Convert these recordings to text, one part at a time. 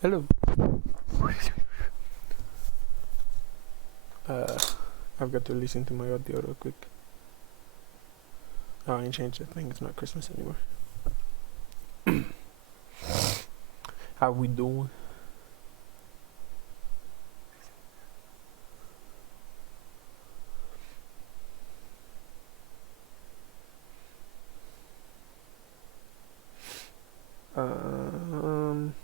Hello. I've got to listen to my audio real quick. Oh, I ain't changed the thing. It's not Christmas anymore. How we doing? Um.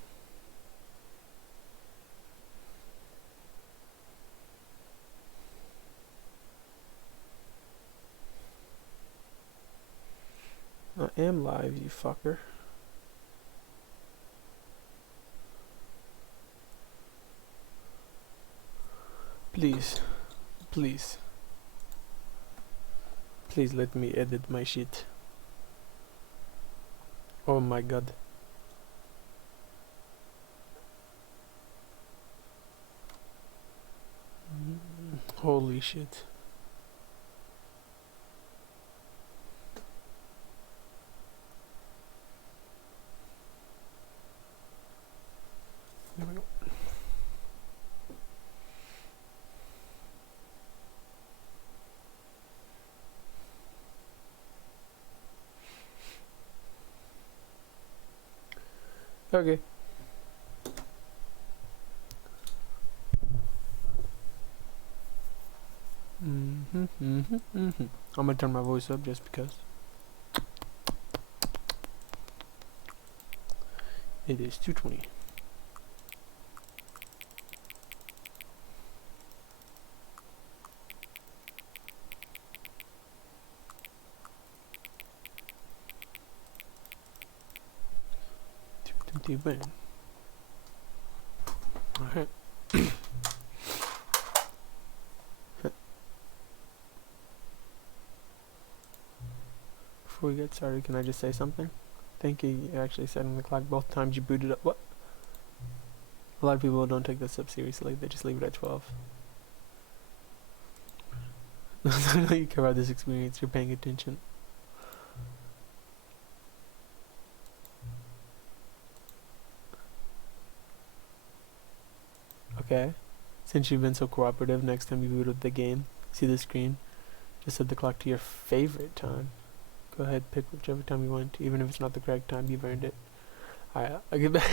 I am live, you fucker. Please, please, please let me edit my shit. Oh my god. Holy shit. There we go. Okay. I'm gonna turn my voice up just because. It is 2:20. Alright. Before we get started, can I just say something? Thank you actually setting the clock both times you booted up. What? A lot of people don't take this up seriously. They just leave it at 12. I know you care about this experience. You're paying attention. Okay. Since you've been so cooperative, next time you boot up the game, see the screen, just set the clock to your favorite time. Go ahead, pick whichever time you want, even if it's not the correct time. You've earned it. Alright, I'll get back.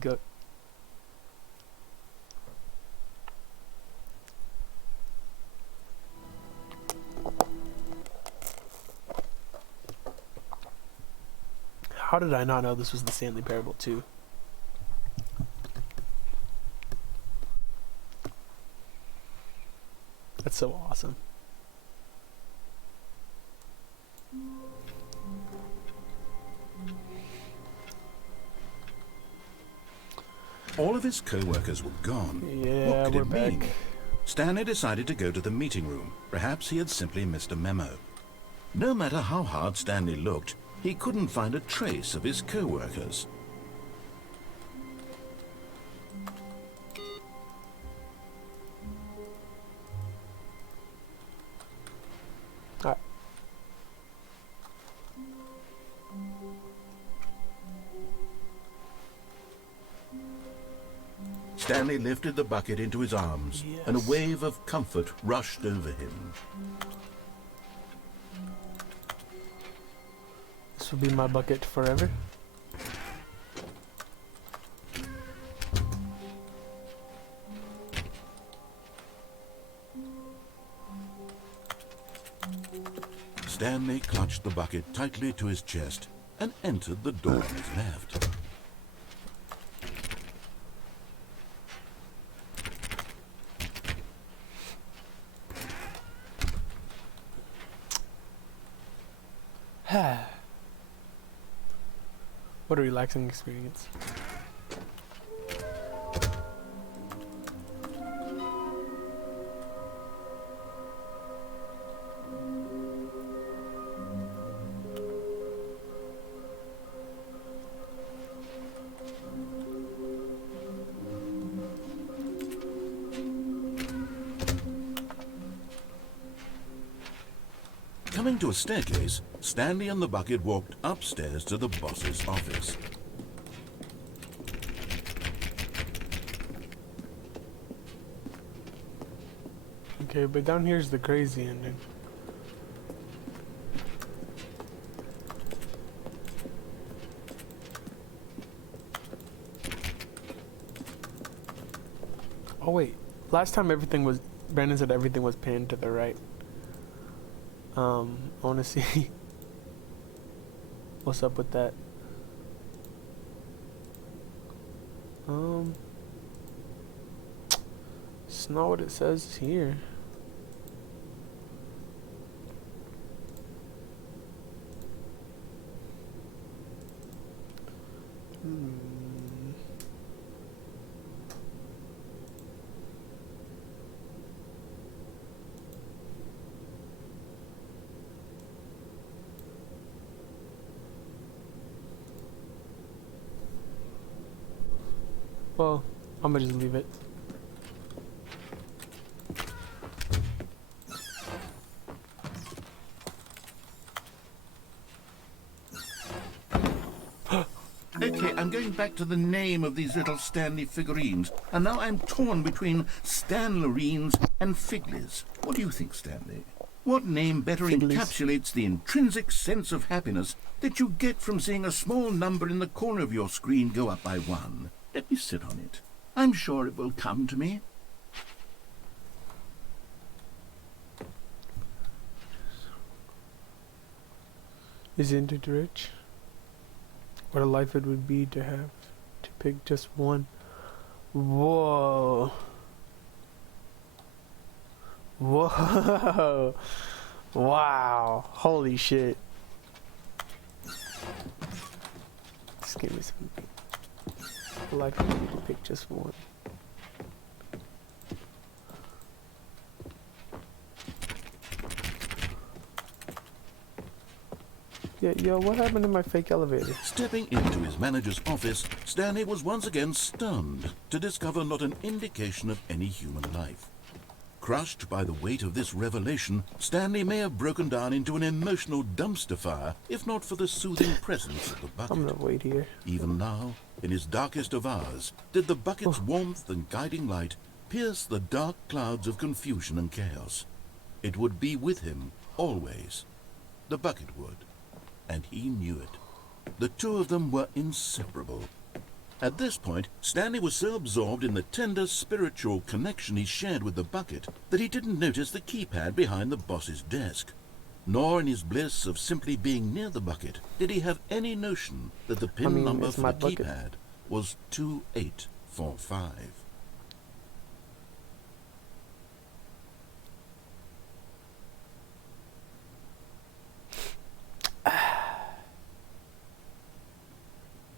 Go. How did I not know this was the Stanley Parable too? That's so awesome. All of his co-workers were gone. Yeah, what could we're it back. mean? Stanley decided to go to the meeting room. Perhaps he had simply missed a memo. No matter how hard Stanley looked, he couldn't find a trace of his co-workers. Stanley lifted the bucket into his arms, and a wave of comfort rushed over him. This will be my bucket forever. Stanley clutched the bucket tightly to his chest and entered the door on his left. What a relaxing experience. Coming to a staircase, Stanley and the bucket walked upstairs to the boss's office. Okay, but down here's the crazy ending. Oh wait, last time Brandon said everything was panned to the right. I wanna see what's up with that. It's not what it says here. Well, I'm gonna just leave it. Okay, I'm going back to the name of these little Stanley figurines, and now I'm torn between Stanlerines and Figlies. What do you think, Stanley? What name better Figlies. encapsulates the intrinsic sense of happiness that you get from seeing a small number in the corner of your screen go up by 1? Let me sit on it. I'm sure it will come to me. Isn't it rich? What a life it would be to have to pick just one. Whoa. Whoa. Wow. Holy shit. Just give me some. A life it would be to pick just one. Yeah, yo, what happened to my fake elevator? Stepping into his manager's office, Stanley was once again stunned to discover not an indication of any human life. Crushed by the weight of this revelation, Stanley may have broken down into an emotional dumpster fire, if not for the soothing presence of the bucket. I'm gonna wait here. Even now, in his darkest of hours, did the bucket's warmth and guiding light pierce the dark clouds of confusion and chaos. It would be with him, always. The bucket would. And he knew it. The two of them were inseparable. At this point, Stanley was so absorbed in the tender spiritual connection he shared with the bucket that he didn't notice the keypad behind the boss's desk. Nor in his bliss of simply being near the bucket did he have any notion that the pin number it's for my the bucket. keypad was 2845.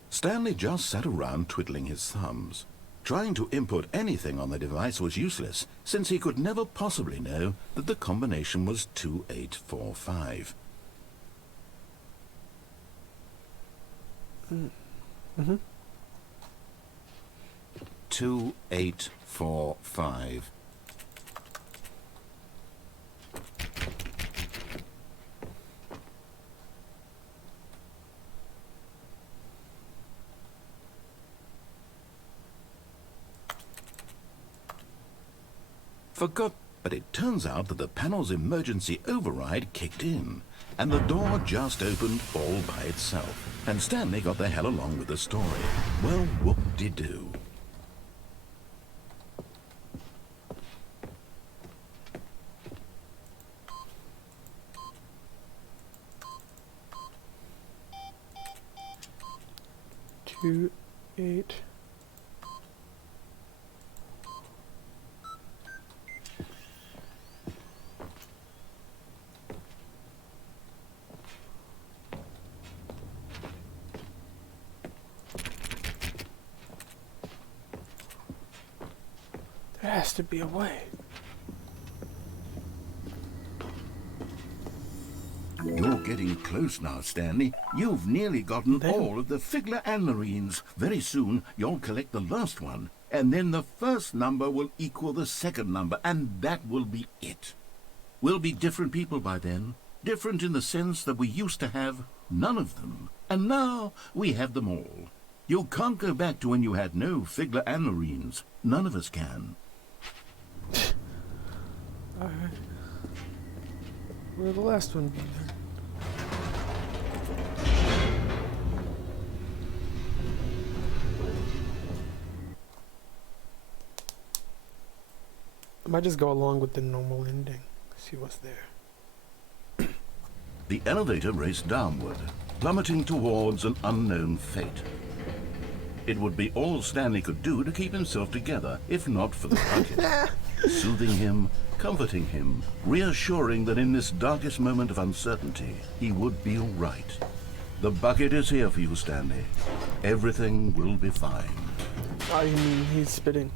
Stanley just sat around twiddling his thumbs. Trying to input anything on the device was useless, since he could never possibly know that the combination was 2845. Mm-hmm. 2845. Forgot, but it turns out that the panel's emergency override kicked in, and the door just opened all by itself, and Stanley got the hell along with the story. Well, whoop-de-doo. Two, 8. There has to be a way. You're getting close now, Stanley. You've nearly gotten all of the Figler Anmarines. Very soon, you'll collect the last one, and then the first number will equal the second number, and that will be it. We'll be different people by then. Different in the sense that we used to have none of them, and now we have them all. You can't go back to when you had no Figler Anmarines. None of us can. Alright. Where'll the last one be then? I might just go along with the normal ending. See what's there. The elevator raced downward, plummeting towards an unknown fate. It would be all Stanley could do to keep himself together, if not for the bucket. Soothing him, comforting him, reassuring that in this darkest moment of uncertainty, he would be all right. The bucket is here for you, Stanley. Everything will be fine. Oh, you mean he's spitting?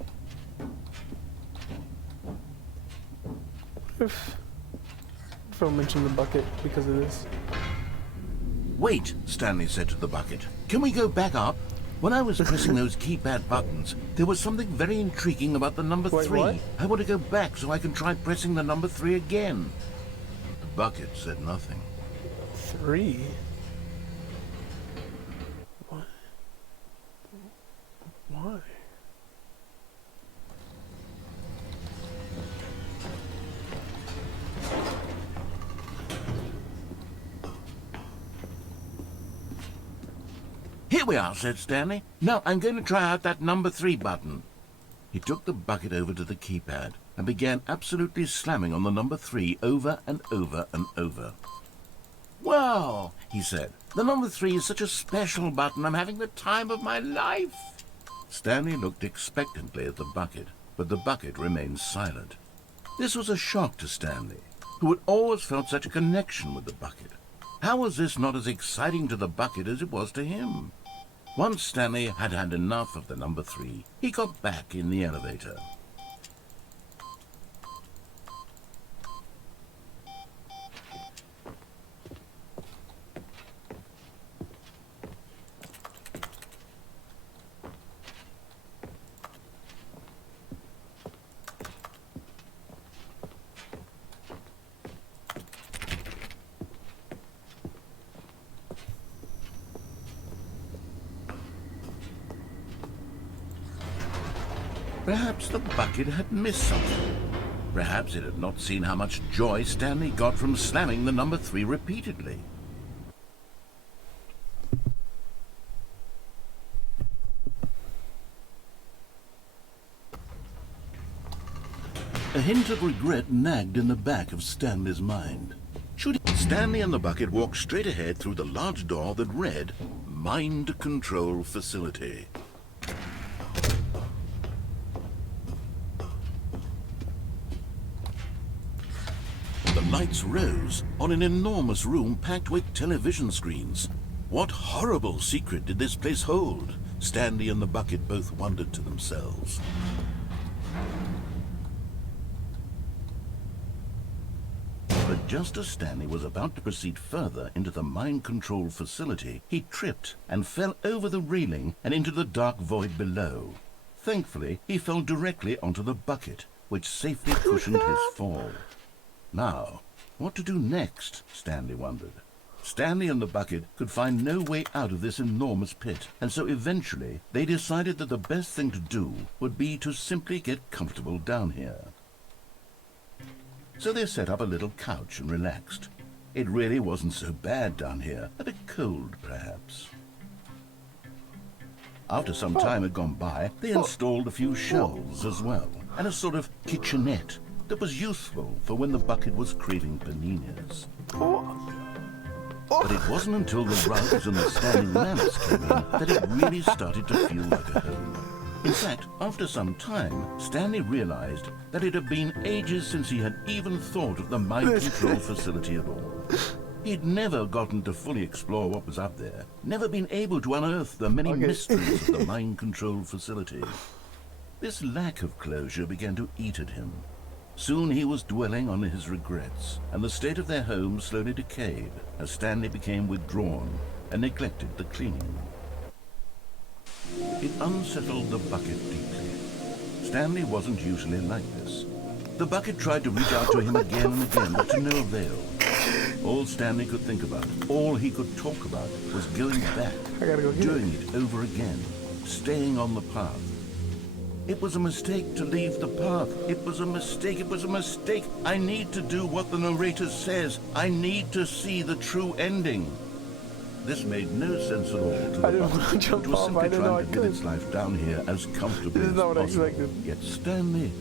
If I'll mention the bucket because of this. Wait, Stanley said to the bucket. Can we go back up? When I was pressing those keypad buttons, there was something very intriguing about the number Wait, 3. what? I want to go back so I can try pressing the number 3 again. The bucket said nothing. 3? What? Why? Here we are, said Stanley. Now I'm going to try out that number 3 button. He took the bucket over to the keypad and began absolutely slamming on the number 3 over and over and over. Wow, he said. The number 3 is such a special button. I'm having the time of my life. Stanley looked expectantly at the bucket, but the bucket remained silent. This was a shock to Stanley, who had always felt such a connection with the bucket. How was this not as exciting to the bucket as it was to him? Once Stanley had had enough of the number 3, he got back in the elevator. Perhaps the bucket had missed something. Perhaps it had not seen how much joy Stanley got from slamming the number 3 repeatedly. A hint of regret nagged in the back of Stanley's mind. Stanley and the bucket walked straight ahead through the large door that read, Mind Control Facility. The lights rose on an enormous room packed with television screens. What horrible secret did this place hold? Stanley and the bucket both wondered to themselves. But just as Stanley was about to proceed further into the mind control facility, he tripped and fell over the railing and into the dark void below. Thankfully, he fell directly onto the bucket, which safely cushioned his fall. Now, what to do next? Stanley wondered. Stanley and the bucket could find no way out of this enormous pit, and so eventually they decided that the best thing to do would be to simply get comfortable down here. So they set up a little couch and relaxed. It really wasn't so bad down here, a bit cold perhaps. After some time had gone by, they installed a few shelves as well, and a sort of kitchenette that was useful for when the bucket was craving paninis. But it wasn't until the rugs and the standing lamps came in that it really started to feel like a home. In fact, after some time, Stanley realized that it had been ages since he had even thought of the mind control facility at all. He'd never gotten to fully explore what was up there, never been able to unearth the many mysteries of the mind control facility. This lack of closure began to eat at him. Soon he was dwelling on his regrets, and the state of their home slowly decayed as Stanley became withdrawn and neglected the cleaning. It unsettled the bucket deeply. Stanley wasn't usually like this. The bucket tried to reach out to him again and again, but to no avail. All Stanley could think about, all he could talk about, was going back, doing it over again, staying on the path. It was a mistake to leave the path. It was a mistake. It was a mistake. I need to do what the narrator says. I need to see the true ending. This made no sense at all to the I didn't bucket. want to jump It was off. I simply didn't know I trying to live could. its life down here as comfortably This as is not what I possible. expected. Yet Stanley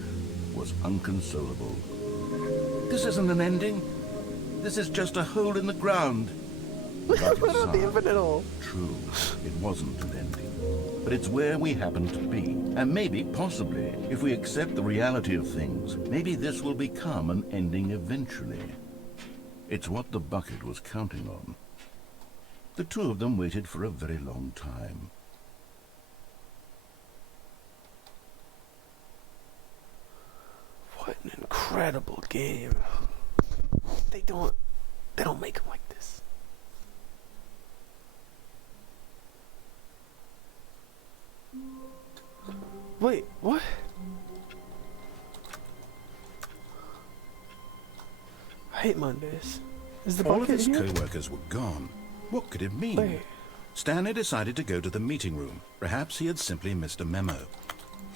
was unconsolable. This isn't an ending. This is just a hole in the ground. What about the infinite hole? True, it wasn't an ending. But it's where we happen to be. And maybe, possibly, if we accept the reality of things, maybe this will become an ending eventually. It's what the bucket was counting on. The two of them waited for a very long time. What an incredible game. They don't make them like this. Wait, what? I hate Mondays. Is the All of bucket his here? co-workers were gone. What could it mean? Wait. Stanley decided to go to the meeting room. Perhaps he had simply missed a memo.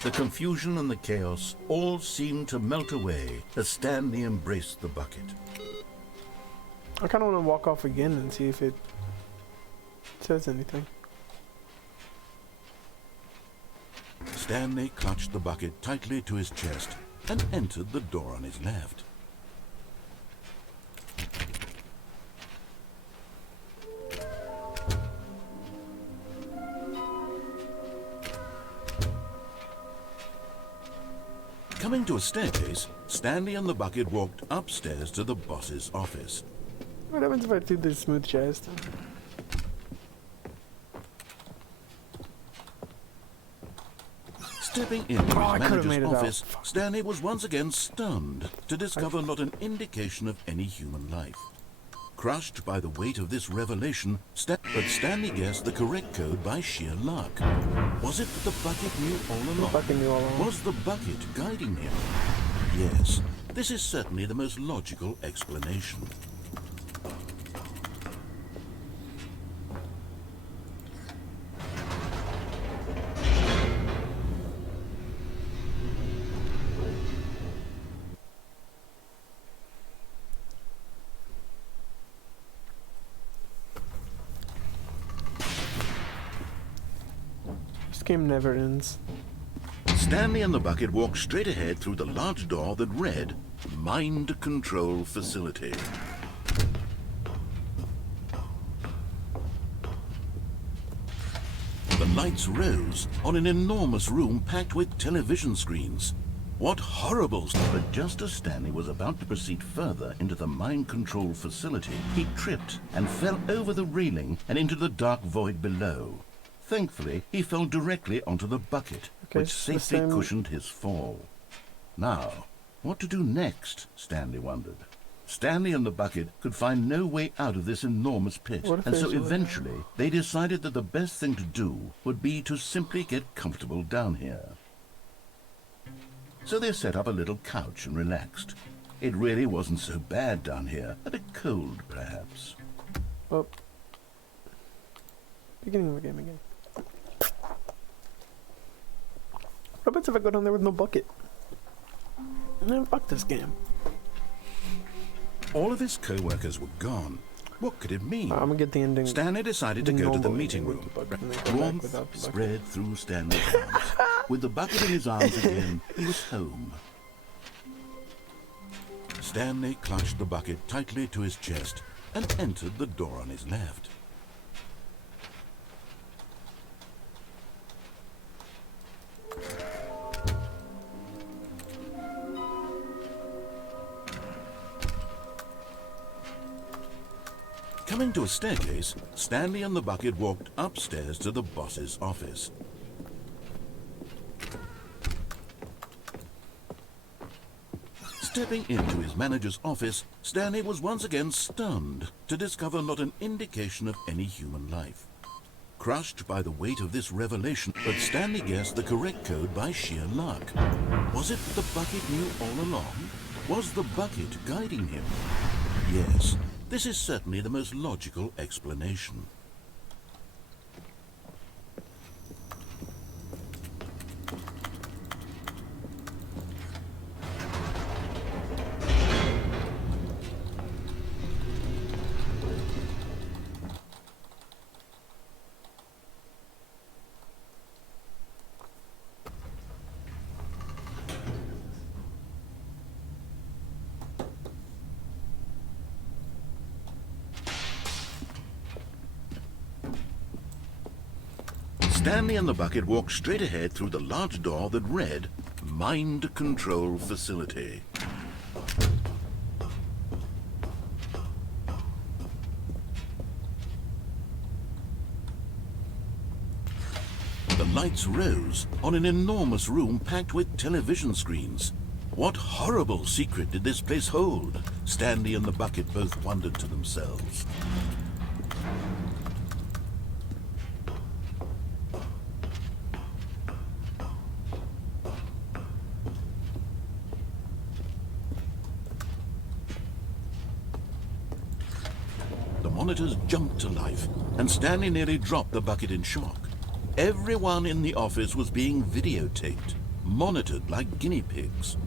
The confusion and the chaos all seemed to melt away as Stanley embraced the bucket. I kind of want to walk off again and see if it says anything. Stanley clutched the bucket tightly to his chest and entered the door on his left. Coming to a staircase, Stanley and the bucket walked upstairs to the boss's office. What happens if I do this smooth chest? Stepping into I his could've made manager's it out. office, Fuck. Stanley was once again stunned to discover not an indication of any human life. Crushed by the weight of this revelation, but Stanley guessed the correct code by sheer luck. Was it that the bucket knew all along? bucket knew all along. Was the bucket guiding him? Yes, this is certainly the most logical explanation. This game never ends. Stanley and the bucket walked straight ahead through the large door that read, Mind Control Facility. The lights rose on an enormous room packed with television screens. What horrible stuff! But just as Stanley was about to proceed further into the mind control facility, he tripped and fell over the railing and into the dark void below. Thankfully, he fell directly onto the bucket, Okay, which it's the safely same- cushioned his fall. Now, what to do next, Stanley wondered. Stanley and the bucket could find no way out of this enormous pit, What if and so there's a way eventually they decided that the best thing to do would be to simply get comfortable down here. So they set up a little couch and relaxed. It really wasn't so bad down here, a bit cold perhaps. Well, beginning of the game again. What happens if I go down there with no bucket? Man, fuck this game. All of his co-workers were gone. What could it mean? I'm gonna get the ending. Stanley decided to the go to the normal meeting ending room. with the bucket and then come back Warmth without the bucket. spread through Stanley's arms. With the bucket in his arms again, he was home. Stanley clutched the bucket tightly to his chest and entered the door on his left. Coming to a staircase, Stanley and the bucket walked upstairs to the boss's office. Stepping into his manager's office, Stanley was once again stunned to discover not an indication of any human life. Crushed by the weight of this revelation, but Stanley guessed the correct code by sheer luck. Was it the bucket knew all along? Was the bucket guiding him? Yes, this is certainly the most logical explanation. Stanley and the bucket walked straight ahead through the large door that read, Mind Control Facility. The lights rose on an enormous room packed with television screens. What horrible secret did this place hold? Stanley and the bucket both wondered to themselves. The monitors jumped to life, and Stanley nearly dropped the bucket in shock. Everyone in the office was being videotaped, monitored like guinea pigs.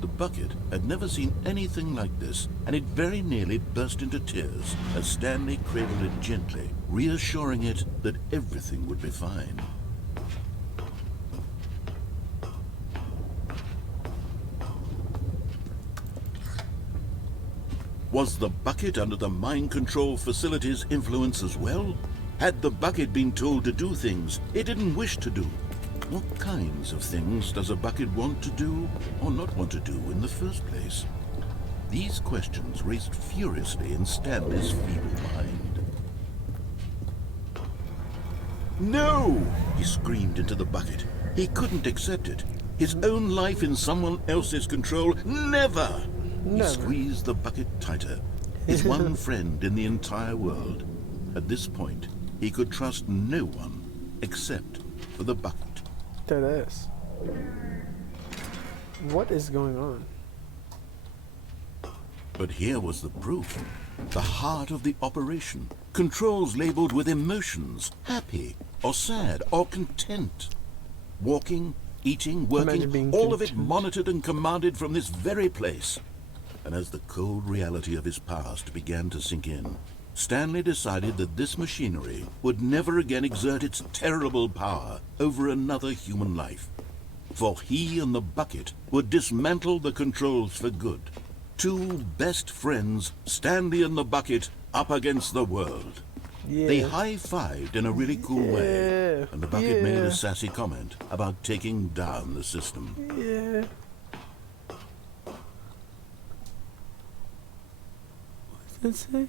The bucket had never seen anything like this, and it very nearly burst into tears as Stanley cradled it gently, reassuring it that everything would be fine. Was the bucket under the mind control facility's influence as well? Had the bucket been told to do things it didn't wish to do? What kinds of things does a bucket want to do or not want to do in the first place? These questions raced furiously in Stanley's feeble mind. No! He screamed into the bucket. He couldn't accept it. His own life in someone else's control, never! He squeezed the bucket tighter. His one friend in the entire world. At this point, he could trust no one except for the bucket. That is. What is going on? But here was the proof. The heart of the operation. Controls labeled with emotions. Happy, or sad, or content. Walking, eating, working, all of it monitored and commanded from this very place. And as the cold reality of his past began to sink in, Stanley decided that this machinery would never again exert its terrible power over another human life. For he and the bucket would dismantle the controls for good. Two best friends, Stanley and the bucket, up against the world. Yeah. They high-fived in a really cool way, and the bucket made a sassy comment about taking down the system. Yeah. What does it say?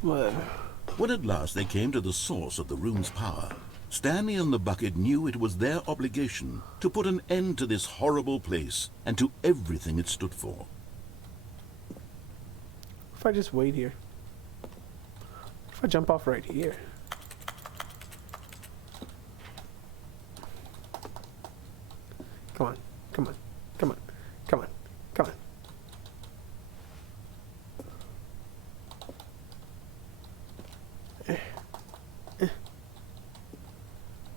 Whatever. When at last they came to the source of the room's power, Stanley and the bucket knew it was their obligation to put an end to this horrible place and to everything it stood for. If I just wait here? If I jump off right here? Come on, come on, come on, come on, come on.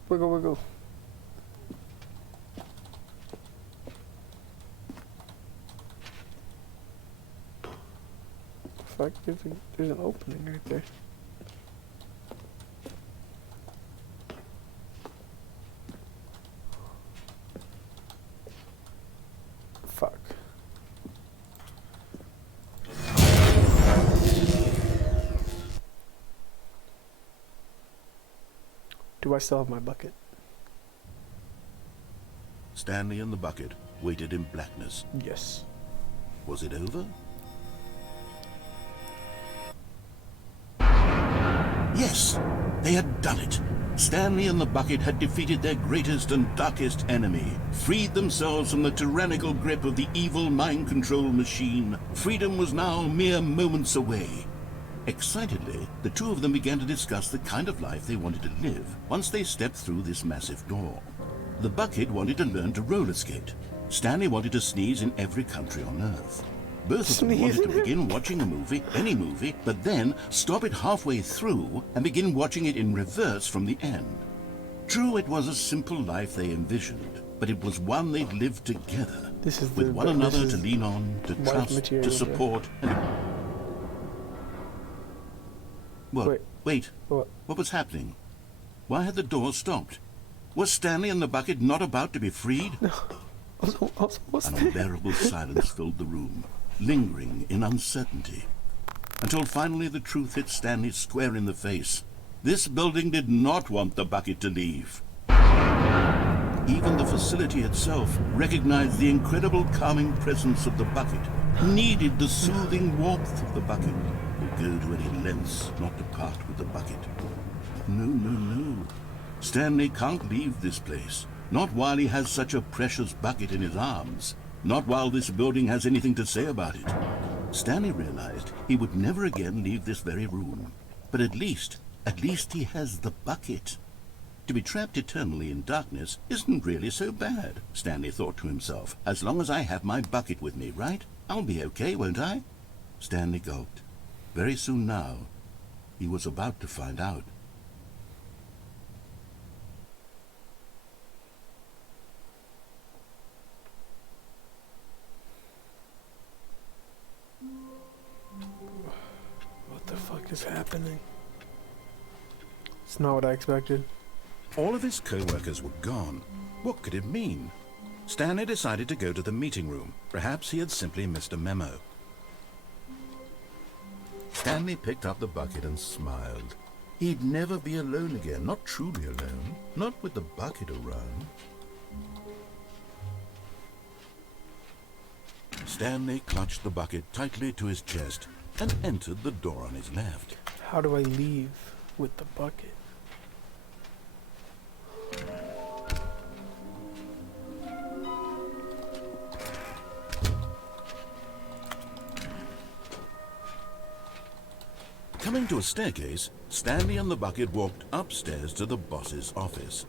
Wiggle, wiggle. Fuck, there's an opening right there. Fuck. Do I still have my bucket? Stanley and the bucket waited in blackness. Yes. Was it over? Yes! They had done it! Stanley and the bucket had defeated their greatest and darkest enemy, freed themselves from the tyrannical grip of the evil mind control machine. Freedom was now mere moments away. Excitedly, the two of them began to discuss the kind of life they wanted to live once they stepped through this massive door. The bucket wanted to learn to roller skate. Stanley wanted to sneeze in every country on Earth. Both of them wanted to begin watching a movie, any movie, but then stop it halfway through and begin watching it in reverse from the end. True, it was a simple life they envisioned, but it was one they'd lived together, with one another to lean on, to trust, to support, and... Wait. What was happening? Why had the door stopped? Was Stanley and the bucket not about to be freed? No. Also, An unbearable silence filled the room, lingering in uncertainty. until finally the truth hit Stanley square in the face. This building did not want the bucket to leave. Even the facility itself recognized the incredible calming presence of the bucket, needed the soothing warmth of the bucket, would go to any lengths not to part with the bucket. No, no, no. Stanley can't leave this place. Not while he has such a precious bucket in his arms. Not while this building has anything to say about it. Stanley realized he would never again leave this very room. But at least he has the bucket. To be trapped eternally in darkness isn't really so bad, Stanley thought to himself. As long as I have my bucket with me, right? I'll be okay, won't I? Stanley gulped. Very soon now, he was about to find out. What the fuck is happening? It's not what I expected. All of his co-workers were gone. What could it mean? Stanley decided to go to the meeting room. Perhaps he had simply missed a memo. Stanley picked up the bucket and smiled. He'd never be alone again, not truly alone, not with the bucket around. Stanley clutched the bucket tightly to his chest and entered the door on his left. How do I leave with the bucket? Coming to a staircase, Stanley and the bucket walked upstairs to the boss's office.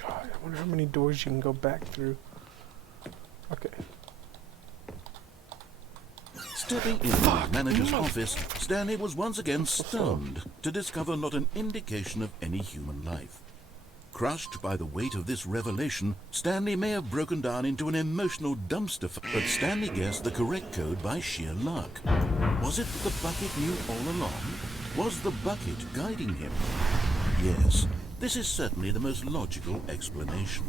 God, I wonder how many doors you can go back through. Okay. Stepping into the manager's office, Stanley was once again stunned to discover not an indication of any human life. Crushed by the weight of this revelation, Stanley may have broken down into an emotional dumpster fire, but Stanley guessed the correct code by sheer luck. Was it that the bucket knew all along? Was the bucket guiding him? Yes, this is certainly the most logical explanation.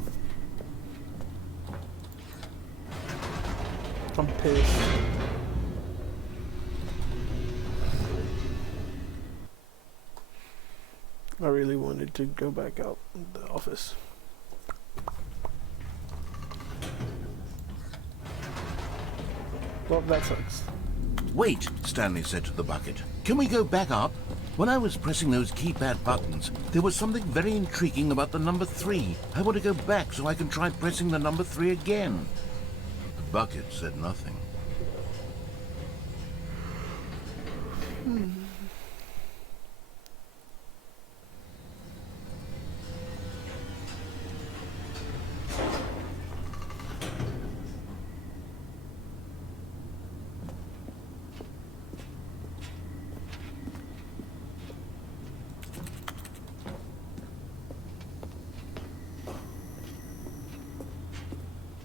I'm pissed. I really wanted to go back out in the office. Well, that sucks. Wait, Stanley said to the bucket. Can we go back up? When I was pressing those keypad buttons, there was something very intriguing about the number 3. I want to go back so I can try pressing the number 3 again. The bucket said nothing.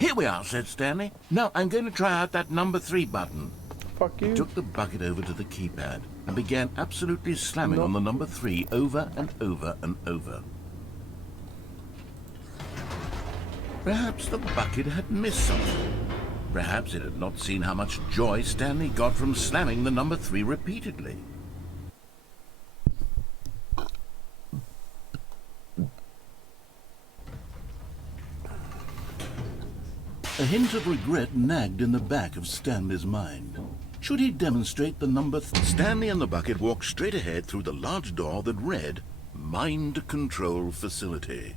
Here we are, said Stanley. Now I'm going to try out that number 3 button. Fuck you. He took the bucket over to the keypad and began absolutely slamming on the number 3 over and over and over. Perhaps the bucket had missed something. Perhaps it had not seen how much joy Stanley got from slamming the number 3 repeatedly. A hint of regret nagged in the back of Stanley's mind. Should he demonstrate the number Stanley and the bucket walked straight ahead through the large door that read, Mind Control Facility.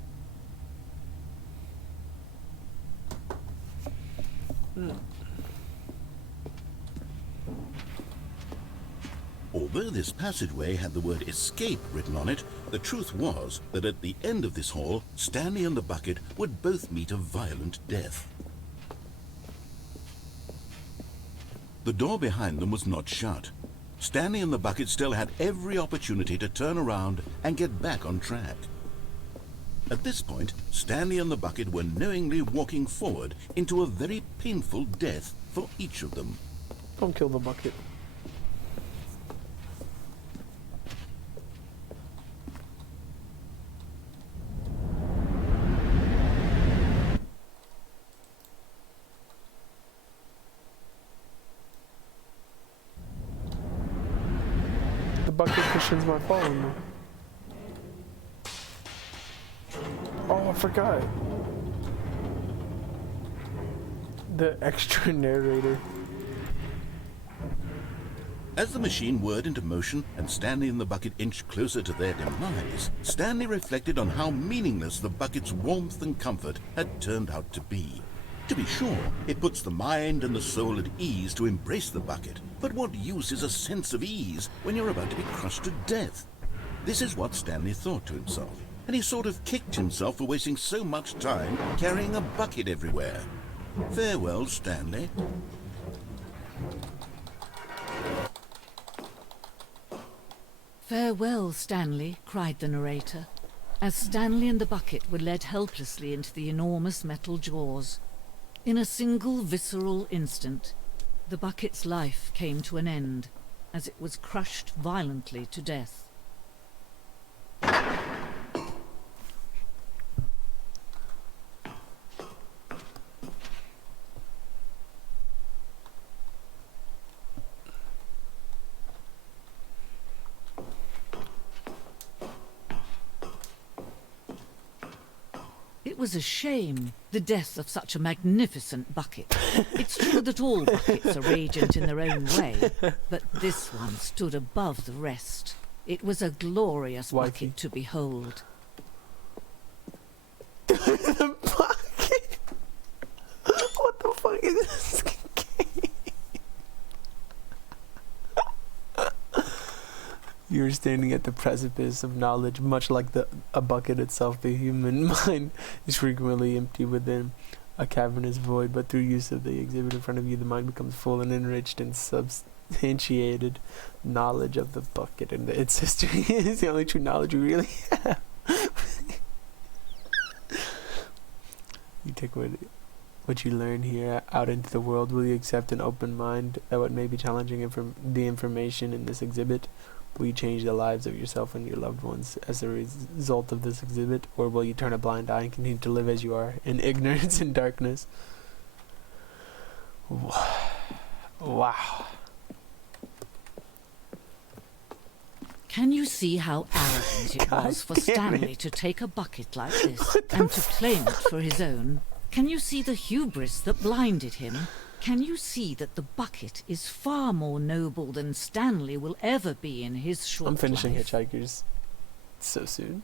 Although this passageway had the word escape written on it, the truth was that at the end of this hall, Stanley and the bucket would both meet a violent death. The door behind them was not shut. Stanley and the bucket still had every opportunity to turn around and get back on track. At this point, Stanley and the bucket were knowingly walking forward into a very painful death for each of them. Don't kill the bucket. bucket cushions my fall. Oh, I forgot. The extra narrator. As the machine whirred into motion and Stanley and the bucket inched closer to their demise, Stanley reflected on how meaningless the bucket's warmth and comfort had turned out to be. To be sure, it puts the mind and the soul at ease to embrace the bucket, but what use is a sense of ease when you're about to be crushed to death? This is what Stanley thought to himself, and he sort of kicked himself for wasting so much time carrying a bucket everywhere. Farewell, Stanley. "Farewell, Stanley," cried the narrator, as Stanley and the bucket were led helplessly into the enormous metal jaws. In a single visceral instant, the bucket's life came to an end, as it was crushed violently to death. It was a shame, the death of such a magnificent bucket. It's true that all buckets are radiant in their own way, but this one stood above the rest. It was a glorious bucket to behold. The bucket? What the fuck is this game? You're standing at the precipice of knowledge, much like a bucket itself. The human mind is frequently empty within a cavernous void, but through use of the exhibit in front of you, the mind becomes full and enriched and substantiated. Knowledge of the bucket and its history is the only true knowledge we really have. You take what you learn here out into the world. Will you accept an open mind that what may be challenging the information in this exhibit? Will you change the lives of yourself and your loved ones as a result of this exhibit? Or will you turn a blind eye and continue to live as you are, in ignorance and darkness? Wow. Can you see how arrogant it was for Stanley to take a bucket like this and to claim it for his own? Can you see the hubris that blinded him? Can you see that the bucket is far more noble than Stanley will ever be in his short life? I'm finishing Hitchhikers so soon.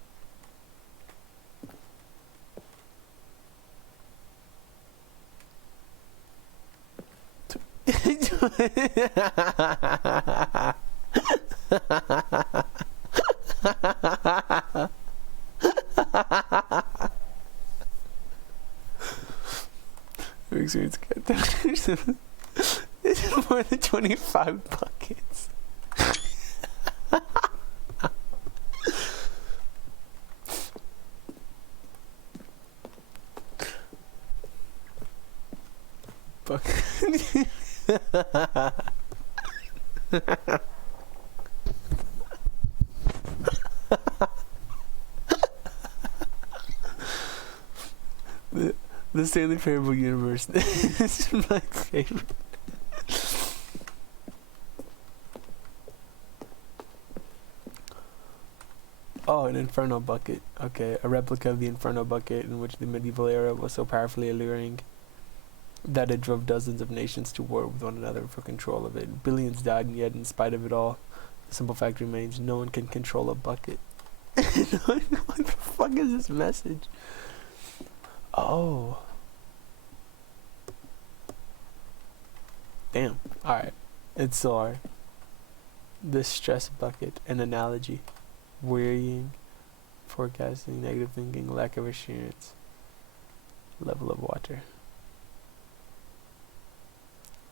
Experience it's more than 25 buckets. The Stanley Parable universe is my favorite. Oh, an Inferno bucket. Okay, a replica of the Inferno bucket in which the medieval era was so powerfully alluring that it drove dozens of nations to war with one another for control of it. Billions died, and yet in spite of it all, the simple fact remains, no one can control a bucket. What the fuck is this message? Oh. Damn. Alright. It's so hard. The stress bucket, an analogy. Worrying, forecasting, negative thinking, lack of assurance. Level of water.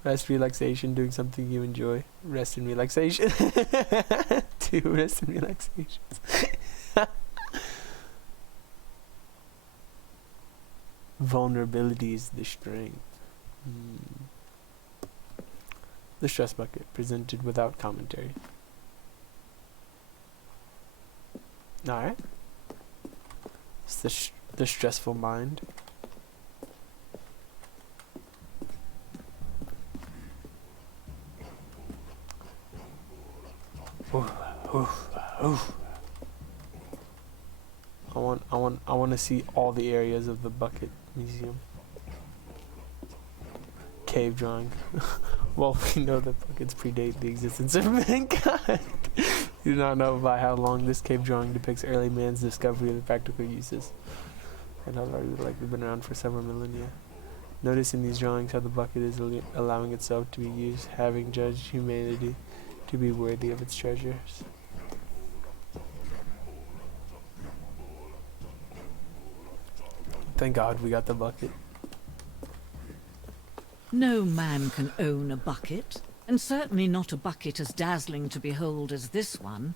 Rest, relaxation, doing something you enjoy. Rest and relaxation. 2 rest and relaxations. Vulnerability is the strength. The stress bucket, presented without commentary. Alright. It's the stressful mind. Oof, oof. I want to see all the areas of the bucket museum. Cave drawing. Well, we know that buckets predate the existence of mankind. You do not know by how long this cave drawing depicts early man's discovery of the practical uses, and has already likely been around for several millennia. Notice in these drawings how the bucket is allowing itself to be used, having judged humanity to be worthy of its treasures. Thank God we got the bucket. No man can own a bucket, and certainly not a bucket as dazzling to behold as this one.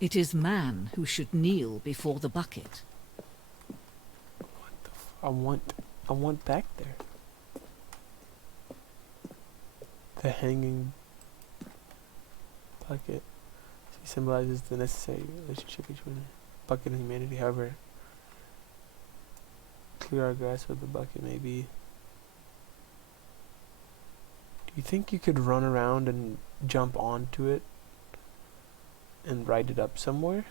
It is man who should kneel before the bucket. I want back there. The hanging bucket symbolizes the necessary relationship between bucket and humanity. However clear our grasp of the bucket may be. Do you think you could run around and jump onto it and ride it up somewhere?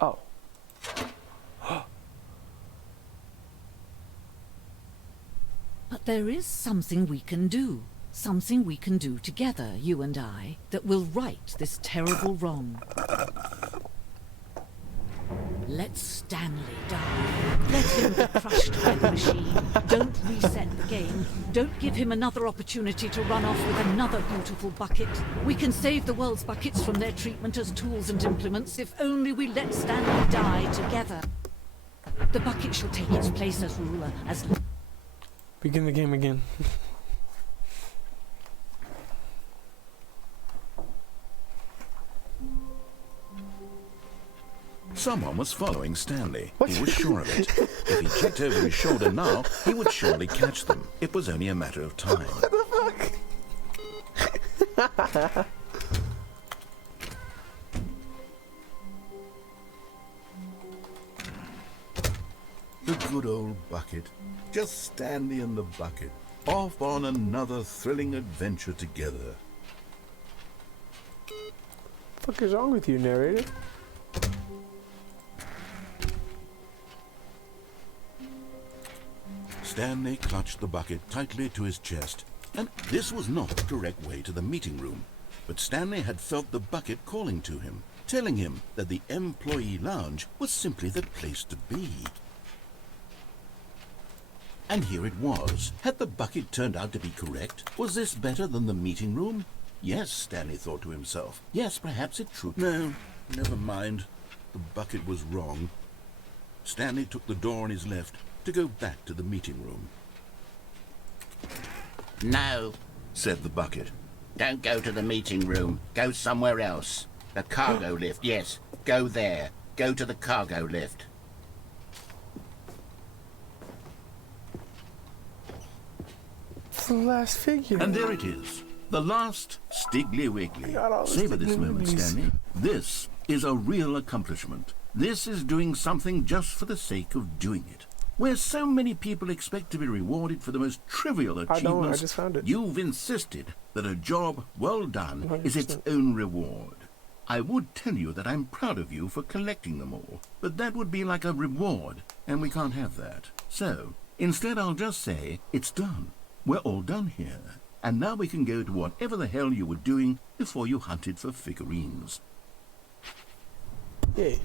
Oh. But there is something we can do. Something we can do together, you and I, that will right this terrible wrong. Let Stanley die. Let him be crushed by the machine. Don't reset the game. Don't give him another opportunity to run off with another beautiful bucket. We can save the world's buckets from their treatment as tools and implements if only we let Stanley die together. The bucket shall take its place as ruler, as... Begin the game again. Someone was following Stanley. He was sure of it. If he checked over his shoulder now, he would surely catch them. It was only a matter of time. What the fuck? The good old bucket. Just Stanley and the bucket. Off on another thrilling adventure together. What the fuck is wrong with you, narrator? Stanley clutched the bucket tightly to his chest, and this was not the correct way to the meeting room. But Stanley had felt the bucket calling to him, telling him that the employee lounge was simply the place to be. And here it was. Had the bucket turned out to be correct? Was this better than the meeting room? Yes, Stanley thought to himself. Yes, perhaps it should. No, never mind. The bucket was wrong. Stanley took the door on his left to go back to the meeting room. No, Said the bucket. don't go to the meeting room. Go somewhere else. The cargo lift, yes. Go there. Go to the cargo lift. It's the last figure. And there it is. The last Stiggly Wiggly. got all the Savor this Stiggly moment, Wigglies. Stanley. This is a real accomplishment. This is doing something just for the sake of doing it. Where so many people expect to be rewarded for the most trivial I achievements, just found it. you've insisted that a job well done is its 100%. own reward. I would tell you that I'm proud of you for collecting them all, but that would be like a reward, and we can't have that. So, instead I'll just say, it's done. We're all done here. And now we can go to whatever the hell you were doing before you hunted for figurines. Yay.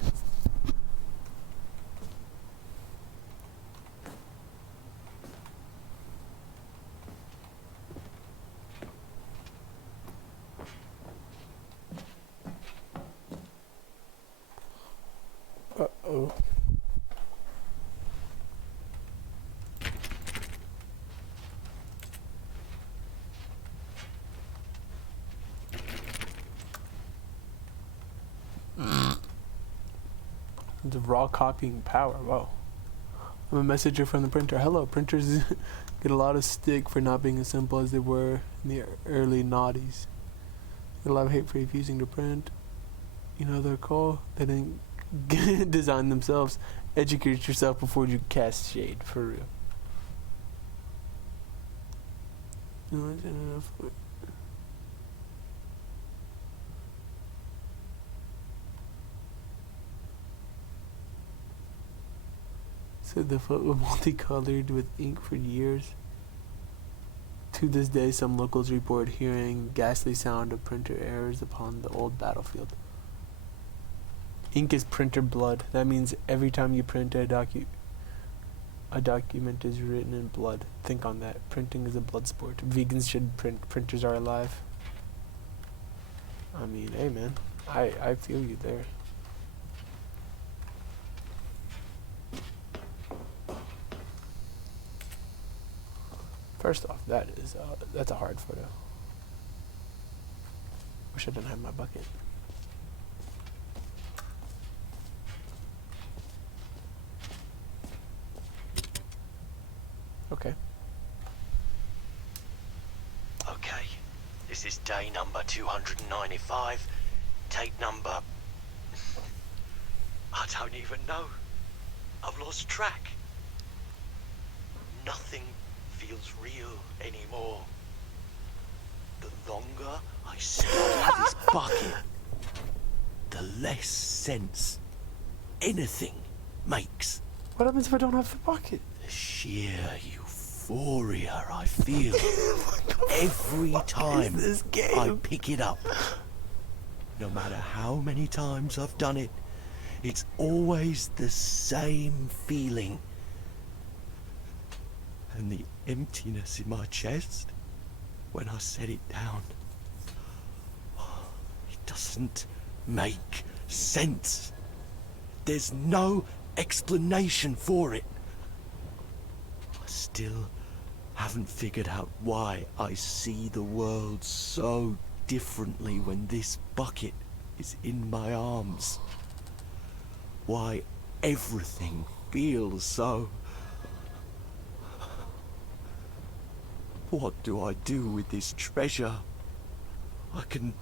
Uh-oh. The raw copying power, wow. I'm a messenger from the printer. Hello, printers get a lot of stick for not being as simple as they were in the early noughties. Get a lot of hate for refusing to print. You know they're cool. They didn't design themselves. Educate yourself before you cast shade, for real. No, it's enough. Said the foot was multicolored with ink for years. To this day, some locals report hearing ghastly sound of printer errors upon the old battlefield. Ink is printer blood. That means every time you print a document is written in blood. Think on that. Printing is a blood sport. Vegans should print. Printers are alive. I mean, hey man, I feel you there. First off, that's a hard photo. Wish I didn't have my bucket. Okay. Okay, this is day number 295. Take number... I don't even know. I've lost track. Nothing feels real anymore. The longer I stare at this bucket, the less sense anything makes. What happens if I don't have the bucket? The sheer euphoria I feel every time this game? I pick it up. No matter how many times I've done it, it's always the same feeling. And the emptiness in my chest when I set it down. It doesn't make sense. There's no explanation for it. I still haven't figured out why I see the world so differently when this bucket is in my arms. Why everything feels so... What do I do with this treasure? I can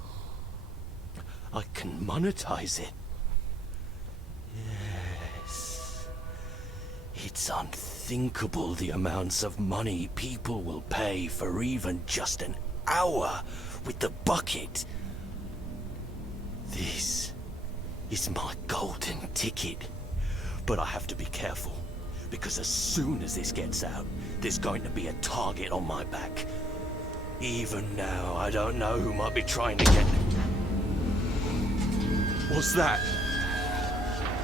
monetize it. Yes. It's unthinkable the amounts of money people will pay for even just an hour with the bucket. This is my golden ticket. But I have to be careful, because as soon as this gets out, there's going to be a target on my back. Even now, I don't know who might be trying to get... What's that?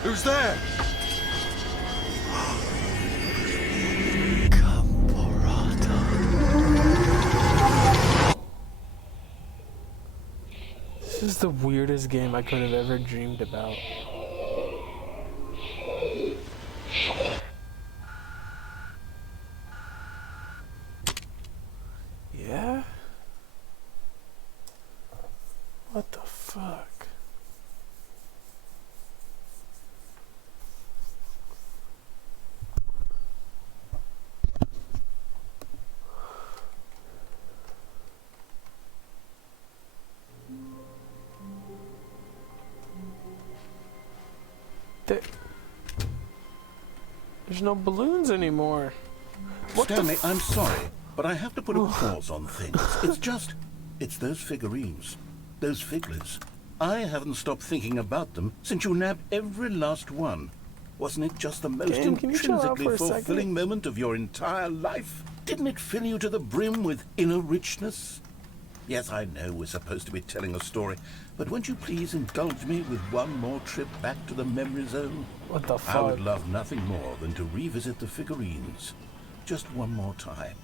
Who's there? This is the weirdest game I could have ever dreamed about. Yeah? What the fuck? There's no balloons anymore. What Stanley, I'm sorry, but I have to put a pause on things. It's those figurines, those figures. I haven't stopped thinking about them since you nabbed every last one. Wasn't it just the most Damn, can you chill out intrinsically for a second? fulfilling moment of your entire life? Didn't it fill you to the brim with inner richness? Yes, I know we're supposed to be telling a story, but won't you please indulge me with one more trip back to the memory zone? What the fuck? I would love nothing more than to revisit the figurines. Just one more time.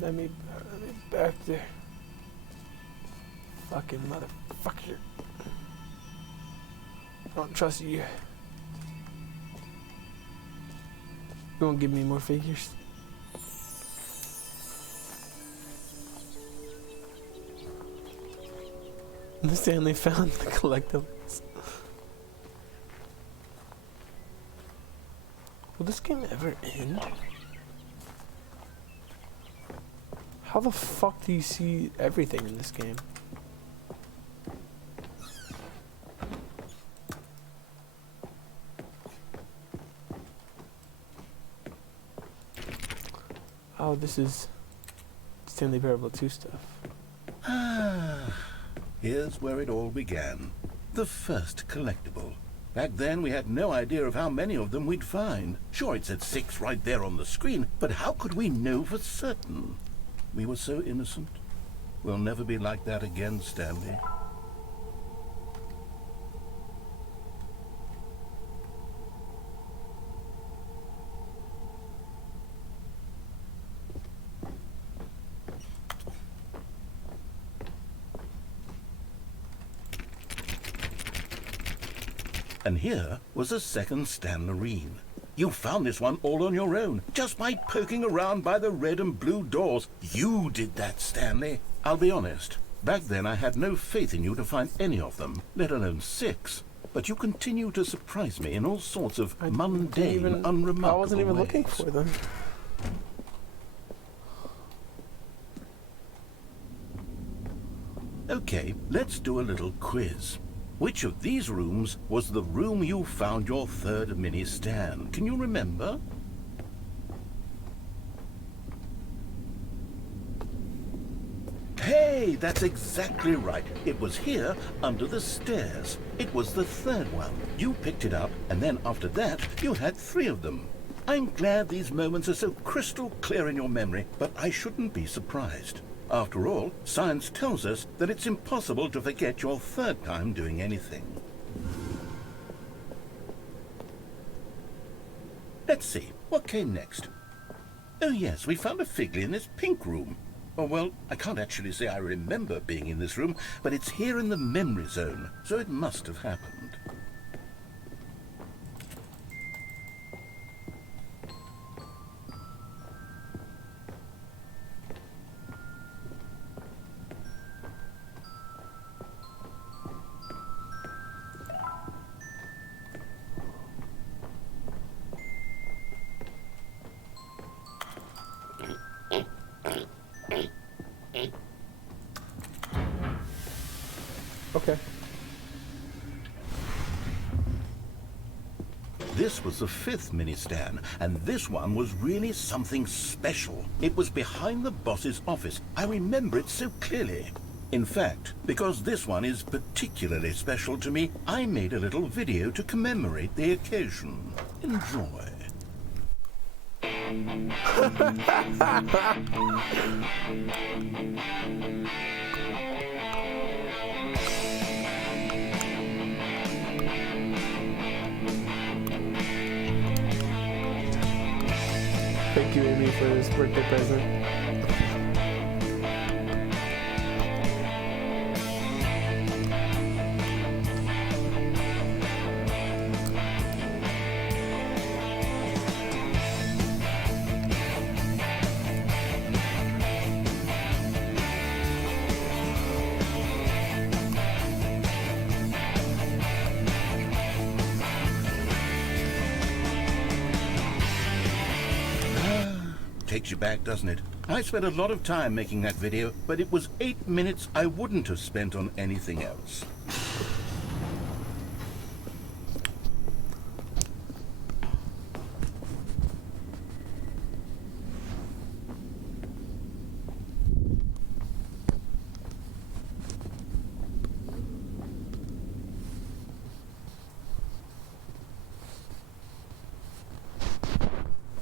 Let me back there. Fucking motherfucker. I don't trust you. You won't give me more figures? Stanley found the collectibles. Will this game ever end? How the fuck do you see everything in this game? Oh, this is Stanley Parable 2 stuff. Ah, here's where it all began. The first collectible. Back then, we had no idea of how many of them we'd find. Sure, it said 6 right there on the screen, but how could we know for certain? We were so innocent. We'll never be like that again, Stanley. And here was a second Stanley. You found this one all on your own, just by poking around by the red and blue doors. You did that, Stanley. I'll be honest. Back then I had no faith in you to find any of them, let alone 6. But you continue to surprise me in all sorts of mundane, unremarkable I wasn't even ways. looking for them. Okay, let's do a little quiz. Which of these rooms was the room you found your third mini Stan? Can you remember? Hey, that's exactly right. It was here, under the stairs. It was the third one. You picked it up, and then after that, you had 3 of them. I'm glad these moments are so crystal clear in your memory, but I shouldn't be surprised. After all, science tells us that it's impossible to forget your third time doing anything. Let's see, what came next? Oh yes, we found a Figley in this pink room. Oh well, I can't actually say I remember being in this room, but it's here in the memory zone, so it must have happened. Okay. This was the 5th mini Stan, and this one was really something special. It was behind the boss's office. I remember it so clearly. In fact, because this one is particularly special to me, I made a little video to commemorate the occasion. Enjoy. Thank you, Amy, for this birthday present. Takes you back, doesn't it? I spent a lot of time making that video, but it was 8 minutes I wouldn't have spent on anything else.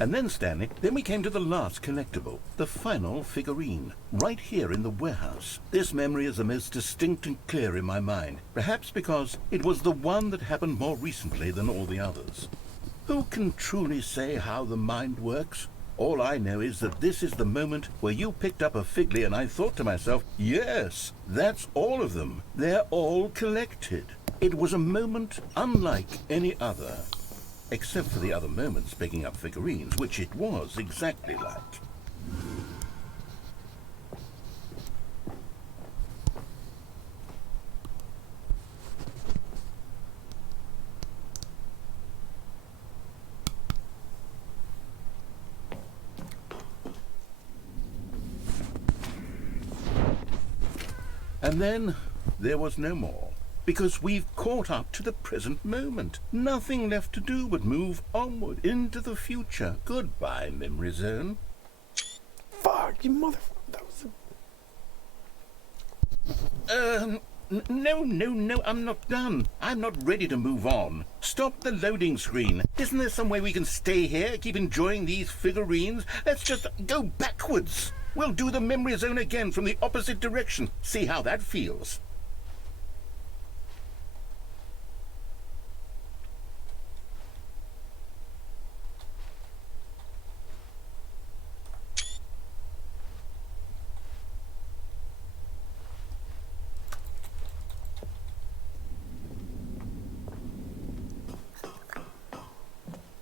And then, Stanley, then we came to the last collectible, the final figurine, right here in the warehouse. This memory is the most distinct and clear in my mind, perhaps because it was the one that happened more recently than all the others. Who can truly say how the mind works? All I know is that this is the moment where you picked up a Figley and I thought to myself, yes, that's all of them. They're all collected. It was a moment unlike any other. Except for the other moments picking up figurines, which it was exactly like. And then there was no more. Because we've caught up to the present moment. Nothing left to do but move onward into the future. Goodbye, memory zone. Fuck, you mother... That was No, I'm not done. I'm not ready to move on. Stop the loading screen. Isn't there some way we can stay here, keep enjoying these figurines? Let's just go backwards. We'll do the memory zone again from the opposite direction. See how that feels.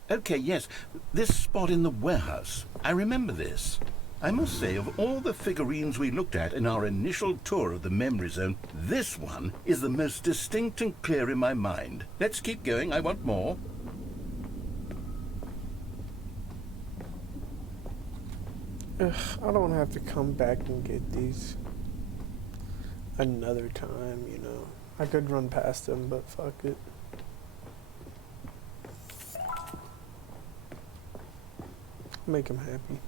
Okay, yes, this spot in the warehouse. I remember this. I must say, of all the figurines we looked at in our initial tour of the memory zone, this one is the most distinct and clear in my mind. Let's keep going, I want more. Ugh, I don't have to come back and get these another time, you know. I could run past them, but fuck it. Make him happy.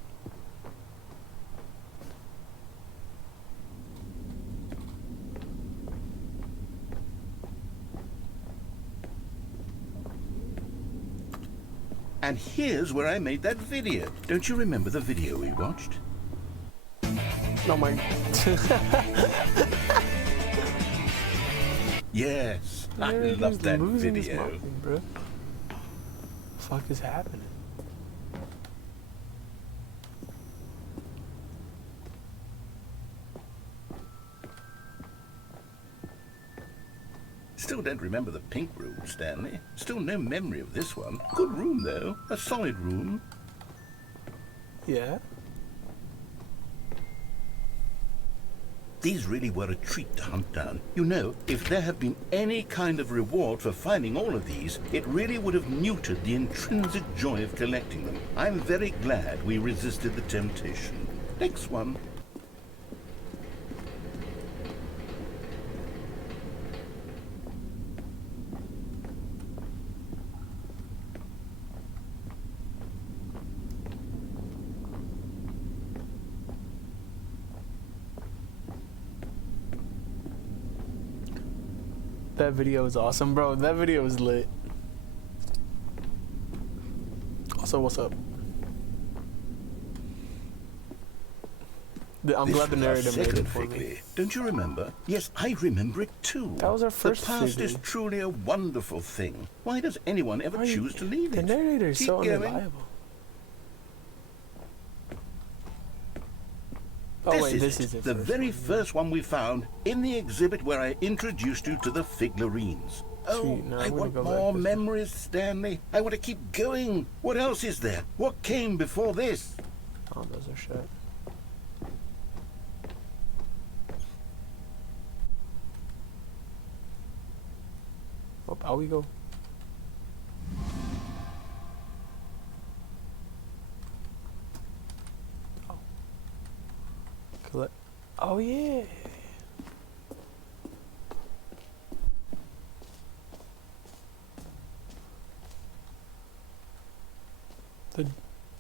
And here's where I made that video. Don't you remember the video we watched? Oh my... Yes, I Narrator's love that losing his video. mind, bro. The fuck is happening? Still don't remember the pink room, Stanley. Still no memory of this one. Good room, though. A solid room. Yeah? These really were a treat to hunt down. You know, if there had been any kind of reward for finding all of these, it really would have neutered the intrinsic joy of collecting them. I'm very glad we resisted the temptation. Next one. That video is awesome, bro. That video is lit. Also, what's up? I'm glad the narrator made it for me. Don't you remember? Yes, I remember it too. That was our first The past figure. is truly a wonderful thing. Why does anyone ever choose to leave The it? narrator is Keep so going. unreliable. Oh This wait, is this it, is it. the very first one we found in the exhibit where I introduced you to the figurines. Oh, Sweet, now I I'm gonna want go back more this way. memories, Stanley. I want to keep going. What else is there? What came before this? Oh, those are shit. Oh, out we go. Oh. Collect. Oh yeah.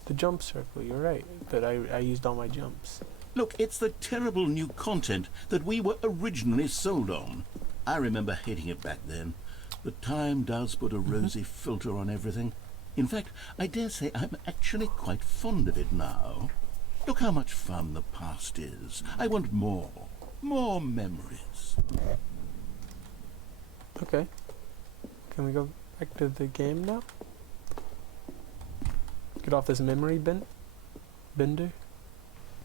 The jump circle. You're right. That I used all my jumps. Look, it's the terrible new content that we were originally sold on. I remember hating it back then. But time does put a rosy filter on everything. In fact, I dare say I'm actually quite fond of it now. Look how much fun the past is. I want more. More memories. Okay. Can we go back to the game now? Get off this memory bender.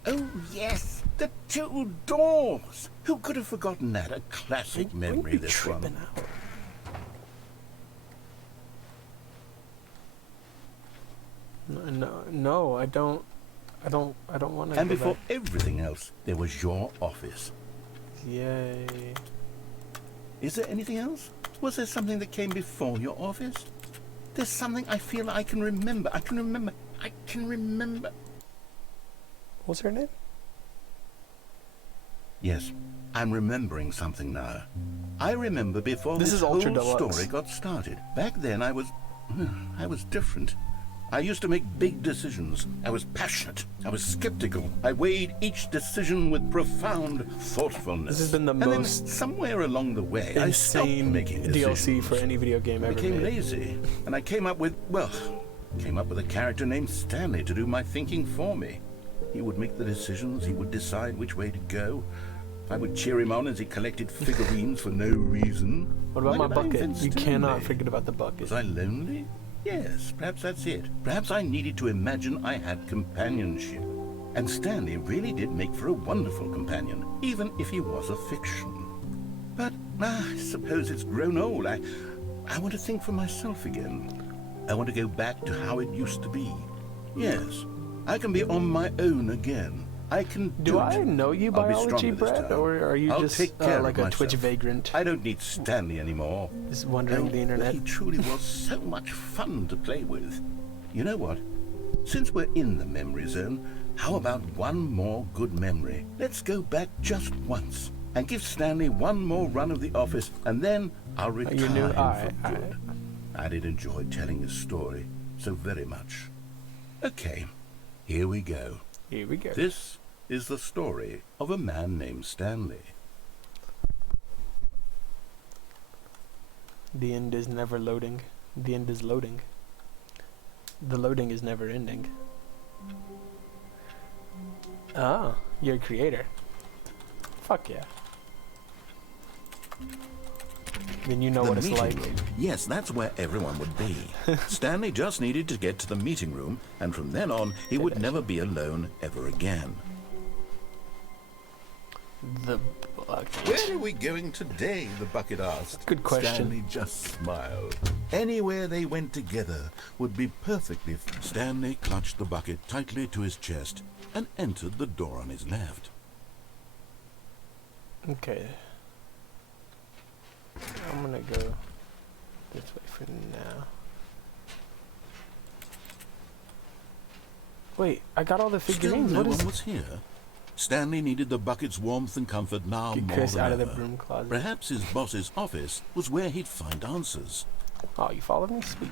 Oh, yes, the two doors. Who could have forgotten that? A classic memory, this one. Out. No, I don't want to. And before everything else, there was your office. Yay. Is there anything else? Was there something that came before your office? There's something I feel I can remember. I can remember. What's her name? Yes, I'm remembering something now. I remember before This this is whole Ultra Deluxe. story got started. Back then I was different. I used to make big decisions. I was passionate. I was skeptical. I weighed each decision with profound thoughtfulness. This has been the and then most somewhere along the way, I stopped insane making DLC decisions. for any video game I ever became made. lazy, and I came up with a character named Stanley to do my thinking for me. He would make the decisions. He would decide which way to go. I would cheer him on as he collected figurines for no reason. What about Why my did I bucket? invent You Stanley? cannot forget about the bucket. Was I lonely? Yes, perhaps that's it. Perhaps I needed to imagine I had companionship. And Stanley really did make for a wonderful companion, even if he was a fiction. But I suppose it's grown old. I want to think for myself again. I want to go back to how it used to be. Yes, I can be on my own again. I can do Do it. I know you, I'll be biology stronger this bred, time. or are you I'll just take care like of a Twitch myself. vagrant? I don't need Stanley anymore. Just wandering the internet. He truly was so much fun to play with. You know what? Since we're in the memory zone, how about one more good memory? Let's go back just once and give Stanley one more run of the office, and then I'll retire You knew? him Alright, for good. I did enjoy telling his story so very much. Okay, here we go. Here we go. This is the story of a man named Stanley. The end is never loading. The end is loading. The loading is never ending. Oh, you're a creator. Fuck yeah. Then you know The what it's meeting like. room. Yes, that's where everyone would be. Stanley just needed to get to the meeting room, and from then on, he would never be alone ever again. The bucket. Where are we going today? The bucket asked. Good question. Stanley just smiled. Anywhere they went together would be perfectly. Stanley clutched the bucket tightly to his chest and entered the door on his left. Okay. I'm gonna go this way for now. Wait, I got all the Still figurines. no What is? one was here. Stanley needed the bucket's warmth and comfort now Get more Chris than out of the ever. broom closet. Perhaps his boss's office was where he'd find answers. Oh, you followed me? Sweet.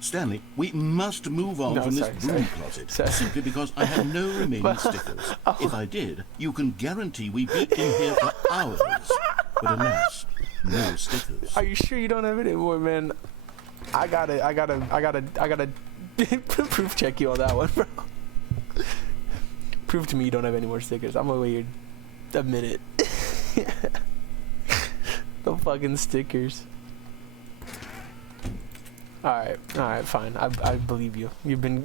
Stanley, we must move on No, from sorry, this broom sorry. closet, Sorry. simply because I have no remaining stickers. If I did, you can guarantee we'd be in here for hours. But alas, no stickers. Are you sure you don't have it anymore, man? I gotta proof check you on that one, bro. Prove to me you don't have any more stickers. I'm gonna wait here a minute. No fucking stickers. Alright, fine. I believe you. You've been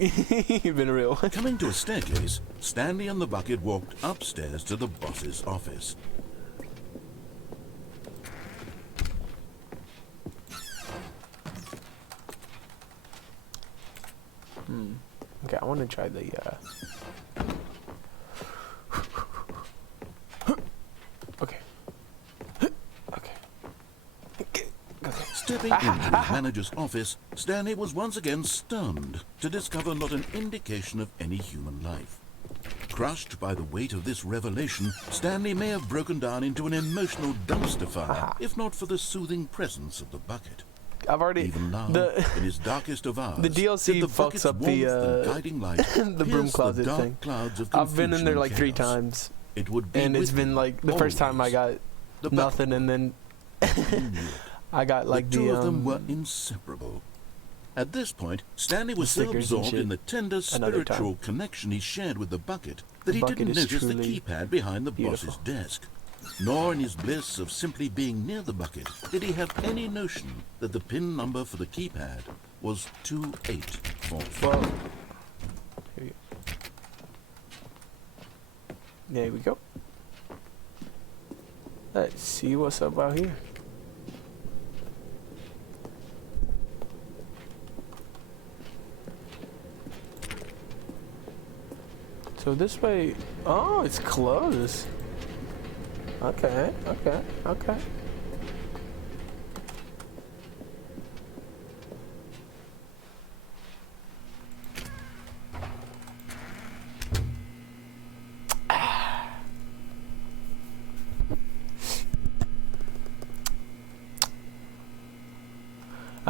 you've been real. Coming to a staircase, Stanley and the bucket walked upstairs to the boss's office. Okay, I want to try the Okay. Okay. Stepping into his manager's office, Stanley was once again stunned to discover not an indication of any human life. Crushed by the weight of this revelation, Stanley may have broken down into an emotional dumpster fire, if not for the soothing presence of the bucket. I've already Even now, in his darkest of hours, the DLC did the fucks bucket's up the, warmth and guiding light the broom pierce closet the dark thing. clouds of I've been in confusion there and like 3 chaos. times, It would be and it's with been him, like the first time I always. got The bucket, nothing, and then he knew it. I got like the two of them the were inseparable. At this point, Stanley was The so stickers and absorbed shit. in the tender Another spiritual time. connection he shared with the bucket that The he bucket didn't is notice the truly keypad behind the beautiful. boss's desk. Nor in his bliss of simply being near the bucket did he have any notion that the PIN number for the keypad was 2844. well. Here you go. There we go. Let's see what's up out here. So this way, oh, it's closed. Okay.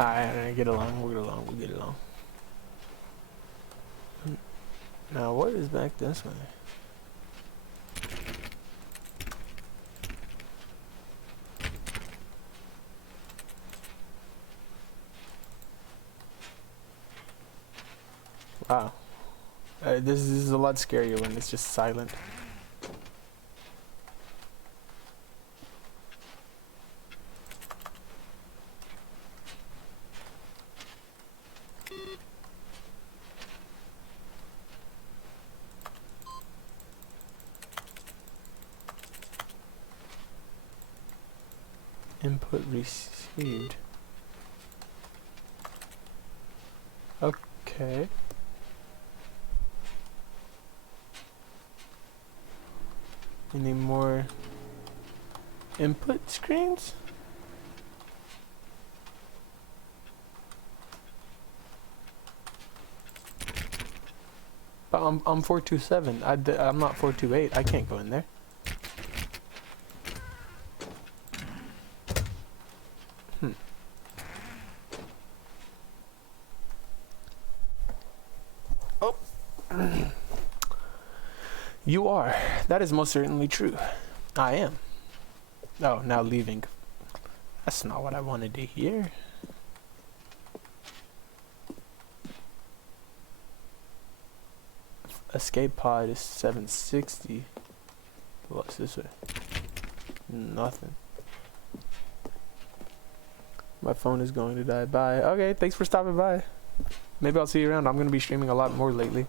Alright, get along, we'll get along, we'll get along. Now what is back this way? Wow. This is a lot scarier when it's just silent. Input received. Okay. Any more input screens? But I'm 427. I'm not 428. I can't go in there. Oh. You are. That is most certainly true. I am. Oh, now leaving. That's not what I wanted to hear. Escape pod is 760. What's this way? Nothing. My phone is going to die. Bye. Okay, thanks for stopping by. Maybe I'll see you around. I'm going to be streaming a lot more lately.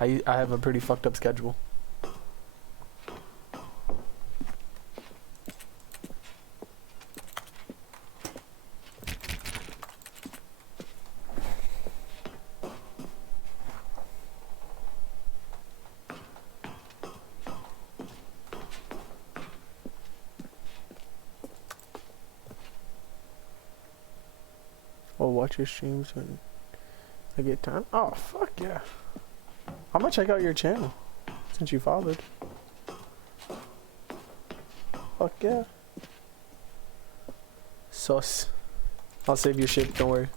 I have a pretty fucked up schedule. I'll watch your streams when I get time. Oh, fuck yeah. I'm gonna check out your channel since you followed. Fuck yeah. Sus. I'll save your shit, don't worry.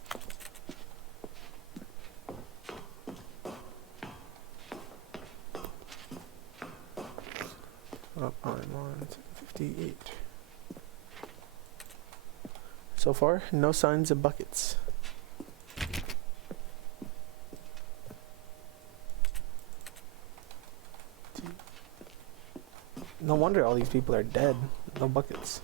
Oh, I'm on 58. So far, no signs of buckets. No wonder all these people are dead. No buckets.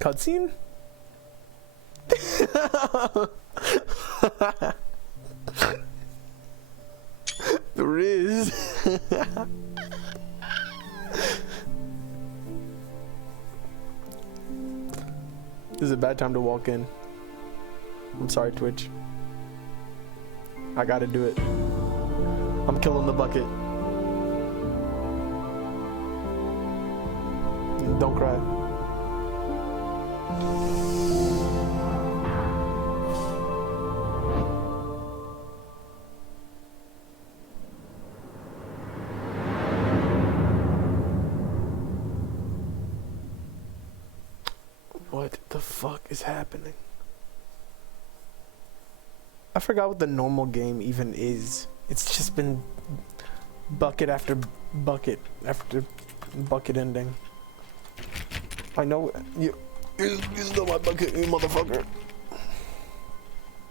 Cutscene? There is. This is a bad time to walk in. I'm sorry, Twitch. I gotta do it. I'm killing the bucket. Don't cry. What the fuck is happening? I forgot what the normal game even is. It's just been bucket after bucket after bucket ending. I know you know my bucket, you motherfucker.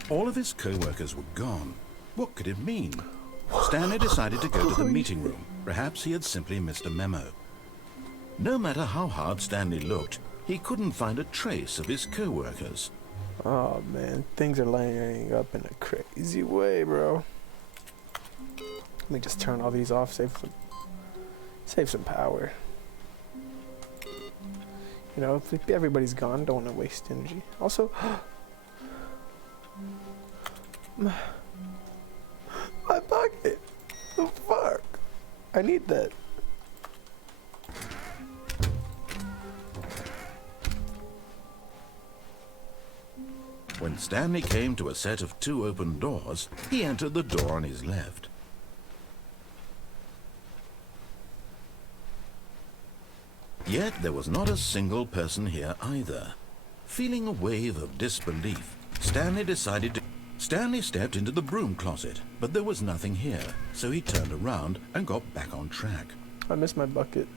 All of his co-workers were gone. What could it mean? Stanley decided to go to the meeting room. Perhaps he had simply missed a memo. No matter how hard Stanley looked, he couldn't find a trace of his co-workers. Oh man, things are lining up in a crazy way, bro. Let me just turn all these off, save some power. You know, if everybody's gone, don't want to waste energy. Also, my bucket. The fuck? I need that. When Stanley came to a set of 2 open doors, he entered the door on his left. Yet there was not a single person here either. Feeling a wave of disbelief, Stanley stepped into the broom closet, but there was nothing here, so he turned around and got back on track. I missed my bucket.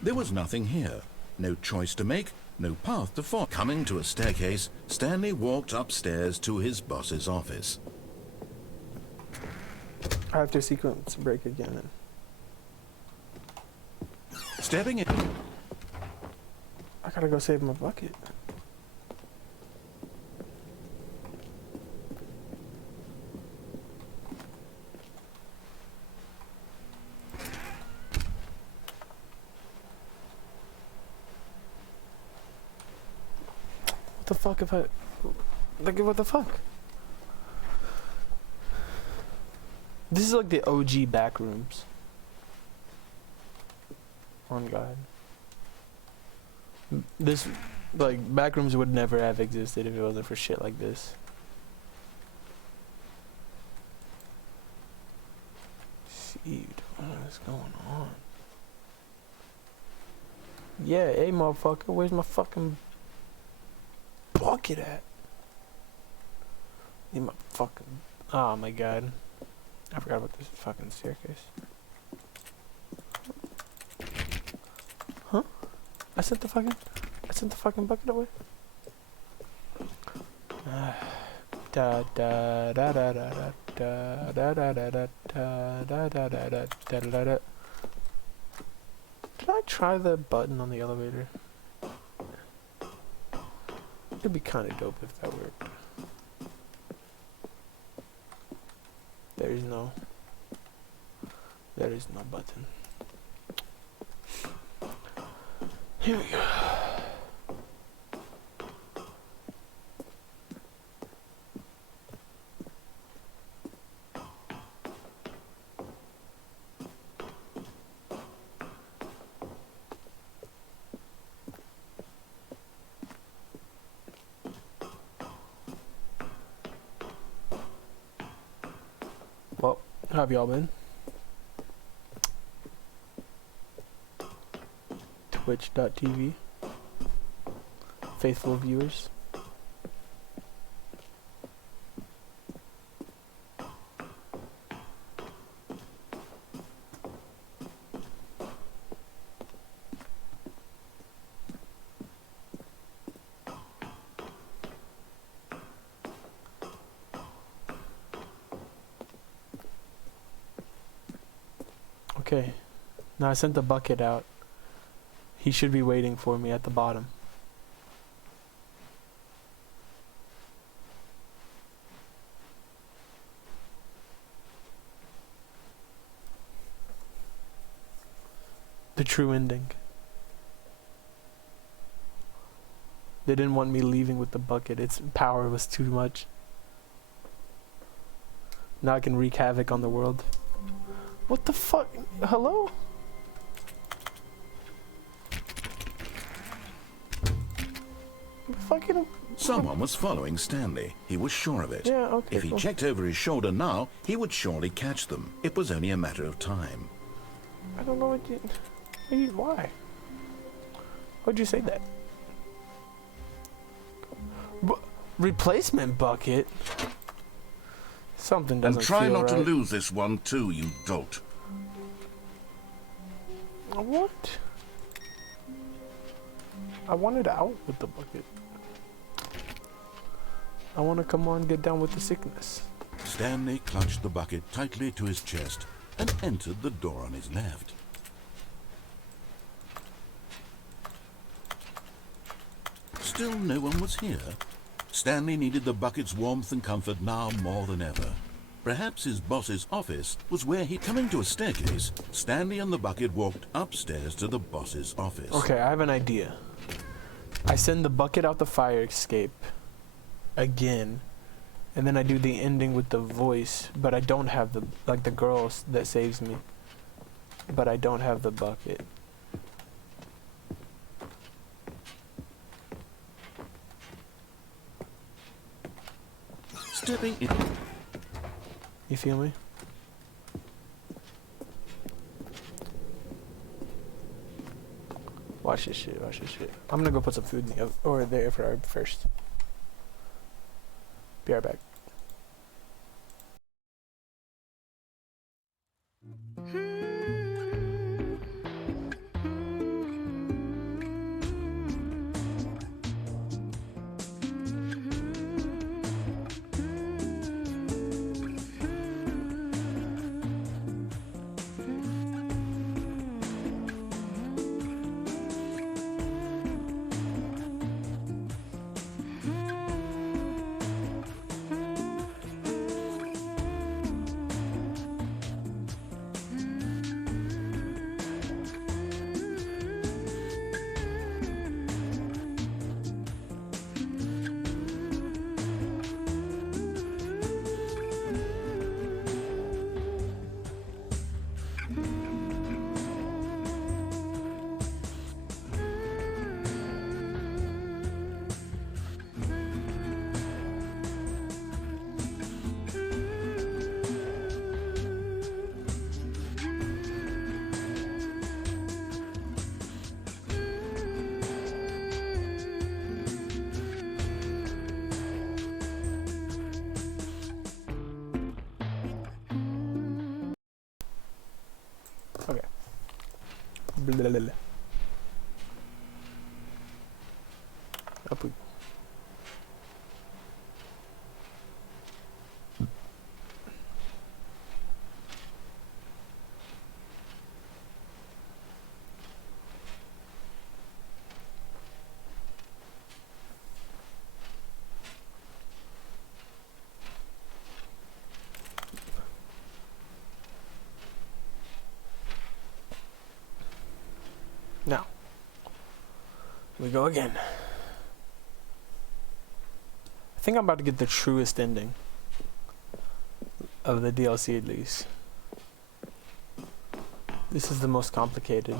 There was nothing here. No choice to make, no path to follow. Coming to a staircase, Stanley walked upstairs to his boss's office. I have to sequence break again. Stepping in... I gotta go save my bucket. What the fuck if I... Like, what the fuck? This is like the OG back rooms. On God. This, like, back rooms would never have existed if it wasn't for shit like this. Dude, what is going on? Yeah, hey motherfucker, where's my fucking bucket at? Need my fucking... Oh my God. I forgot about this fucking staircase. Huh? I sent the fucking bucket away. Da da da da da da da da da da da da da da da da da. Did I try the button on the elevator? It'd be kind of dope if that worked. There is no button. Here we go. Well, how have y'all been? Twitch.tv, faithful viewers. Okay, now I sent the bucket out. He should be waiting for me at the bottom. The true ending. They didn't want me leaving with the bucket. Its power was too much. Now I can wreak havoc on the world. What the fuck? Hello? Fucking... Someone was following Stanley. He was sure of it. Yeah, okay. If he cool. checked over his shoulder now, he would surely catch them. It was only a matter of time. I don't know why? Why'd you say that? Replacement bucket? Something doesn't And try feel not right. to lose this one too, you dolt. What? I wanted out with the bucket. I want to come on, get down with the sickness. Stanley clutched the bucket tightly to his chest and entered the door on his left. Still no one was here. Stanley needed the bucket's warmth and comfort now more than ever. Perhaps his boss's office was where he... Coming to a staircase, Stanley and the bucket walked upstairs to the boss's office. Okay, I have an idea. I send the bucket out the fire escape again, and then I do the ending with the voice, but I don't have the, like, the girl that saves me. But I don't have the bucket. Stepping in. You feel me? Watch this shit, watch this shit. I'm gonna go put some food in the oven, or the air fryer first. Be right back. Okay. Blah, blah, blah. Up we... Now, we go again. I think I'm about to get the truest ending of the DLC, at least. This is the most complicated.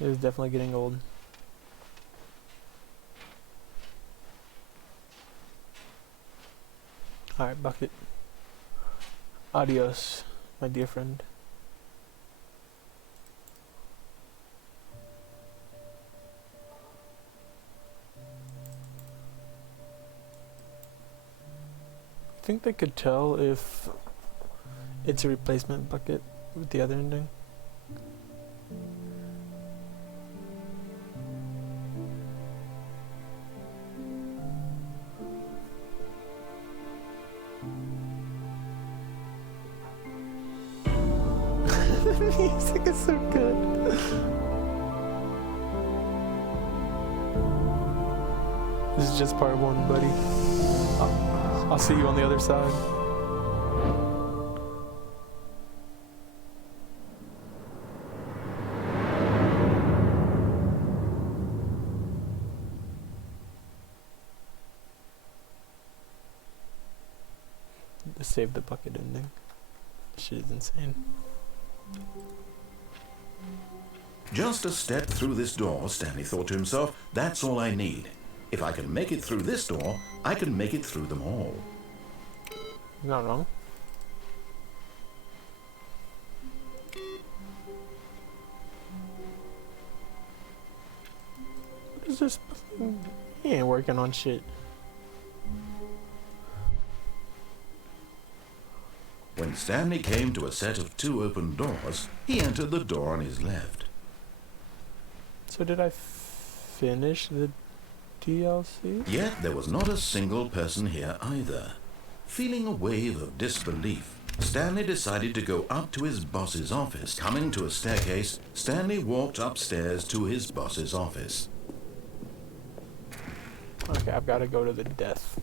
It is definitely getting old. Alright, bucket. Adios, my dear friend. I think they could tell if it's a replacement bucket with the other ending. The music is so good. This is just part one, buddy. I'll see you on the other side. just save the bucket ending. This shit is insane. Just a step through this door, Stanley thought to himself, that's all I need. If I can make it through this door, I can make it through them all. You're not wrong. What is this? He ain't working on shit. When Stanley came to a set of 2 open doors, he entered the door on his left. So did I finish the DLC? Yet there was not a single person here either. Feeling a wave of disbelief, Stanley decided to go up to his boss's office. Coming to a staircase, Stanley walked upstairs to his boss's office. Okay, I've got to go to the death.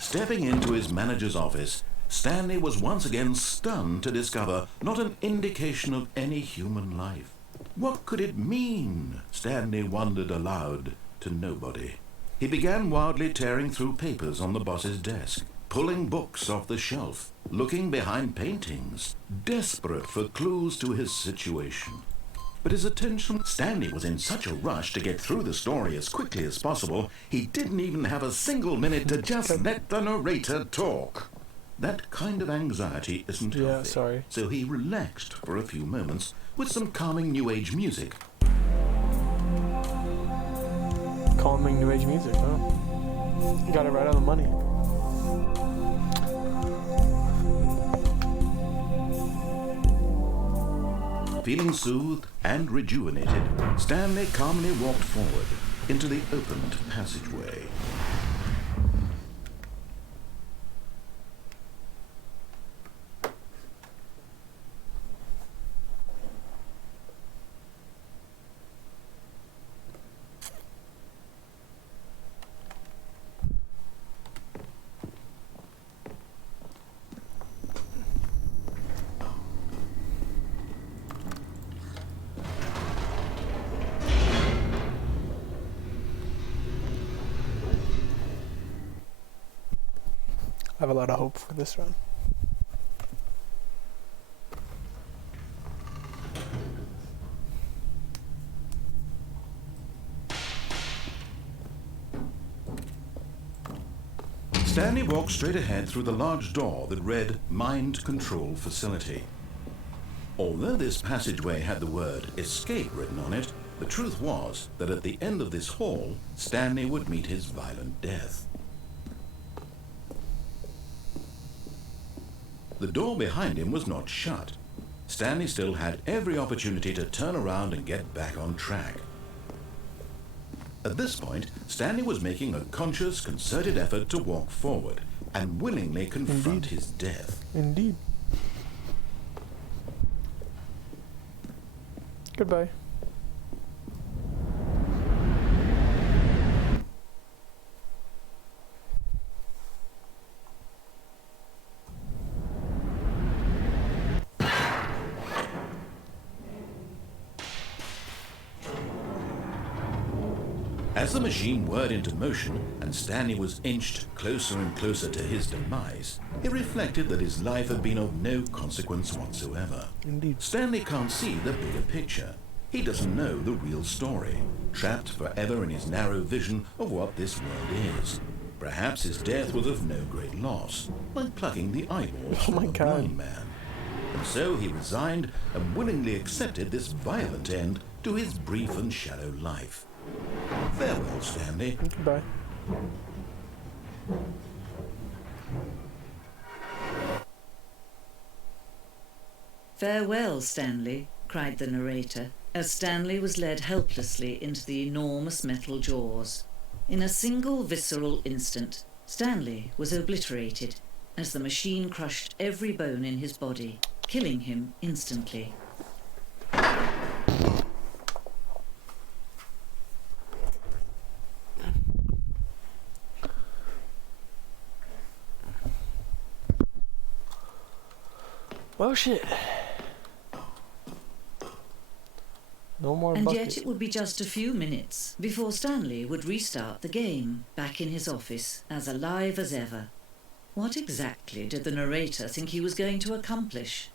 Stepping into his manager's office, Stanley was once again stunned to discover not an indication of any human life. What could it mean? Stanley wondered aloud to nobody. He began wildly tearing through papers on the boss's desk, pulling books off the shelf, looking behind paintings, desperate for clues to his situation. But his attention... Stanley was in such a rush to get through the story as quickly as possible, he didn't even have a single minute to just let the narrator talk. That kind of anxiety isn't healthy. Yeah, sorry. So he relaxed for a few moments with some calming New Age music. Calming New Age music, huh? You got it right on the money. Feeling soothed and rejuvenated, Stanley calmly walked forward into the opened passageway. I have a lot of hope for this run. Stanley walked straight ahead through the large door that read Mind Control Facility. Although this passageway had the word escape written on it, the truth was that at the end of this hall, Stanley would meet his violent death. The door behind him was not shut. Stanley still had every opportunity to turn around and get back on track. At this point, Stanley was making a conscious, concerted effort to walk forward and willingly confront his death. Indeed. Goodbye. As the machine whirred into motion and Stanley was inched closer and closer to his demise, he reflected that his life had been of no consequence whatsoever. Indeed. Stanley can't see the bigger picture. He doesn't know the real story, trapped forever in his narrow vision of what this world is. Perhaps his death was of no great loss, like plucking the eyeballs from a blind man. And so he resigned and willingly accepted this violent end to his brief and shallow life. Farewell, Stanley. Goodbye. "Farewell, Stanley," cried the narrator, as Stanley was led helplessly into the enormous metal jaws. In a single visceral instant, Stanley was obliterated as the machine crushed every bone in his body, killing him instantly. Well, shit. No more And buckets. yet it would be just a few minutes before Stanley would restart the game, back in his office, as alive as ever. What exactly did the narrator think he was going to accomplish?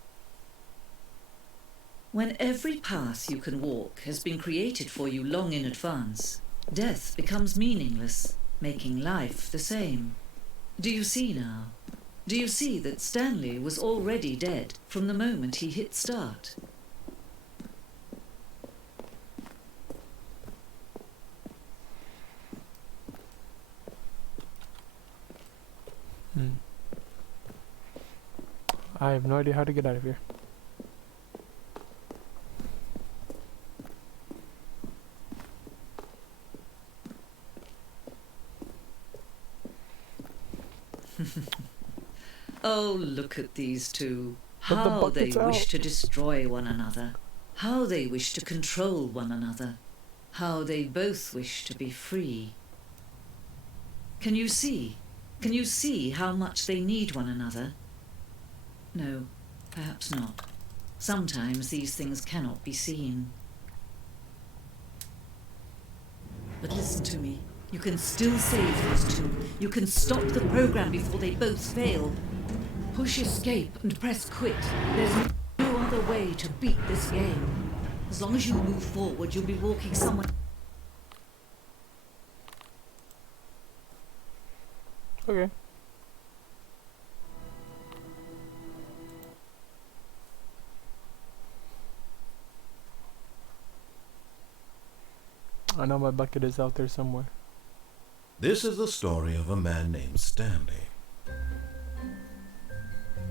When every path you can walk has been created for you long in advance, death becomes meaningless, making life the same. Do you see now? Do you see that Stanley was already dead from the moment he hit start? I have no idea how to get out of here. Oh, look at these two. But the How they bucket's out. wish to destroy one another. How they wish to control one another. How they both wish to be free. Can you see? Can you see how much they need one another? No, perhaps not. Sometimes these things cannot be seen. But listen to me. You can still save these two. You can stop the program before they both fail. Push escape and press quit. There's no other way to beat this game. As long as you move forward, you'll be walking somewhere. Okay. I know my bucket is out there somewhere. This is the story of a man named Stanley.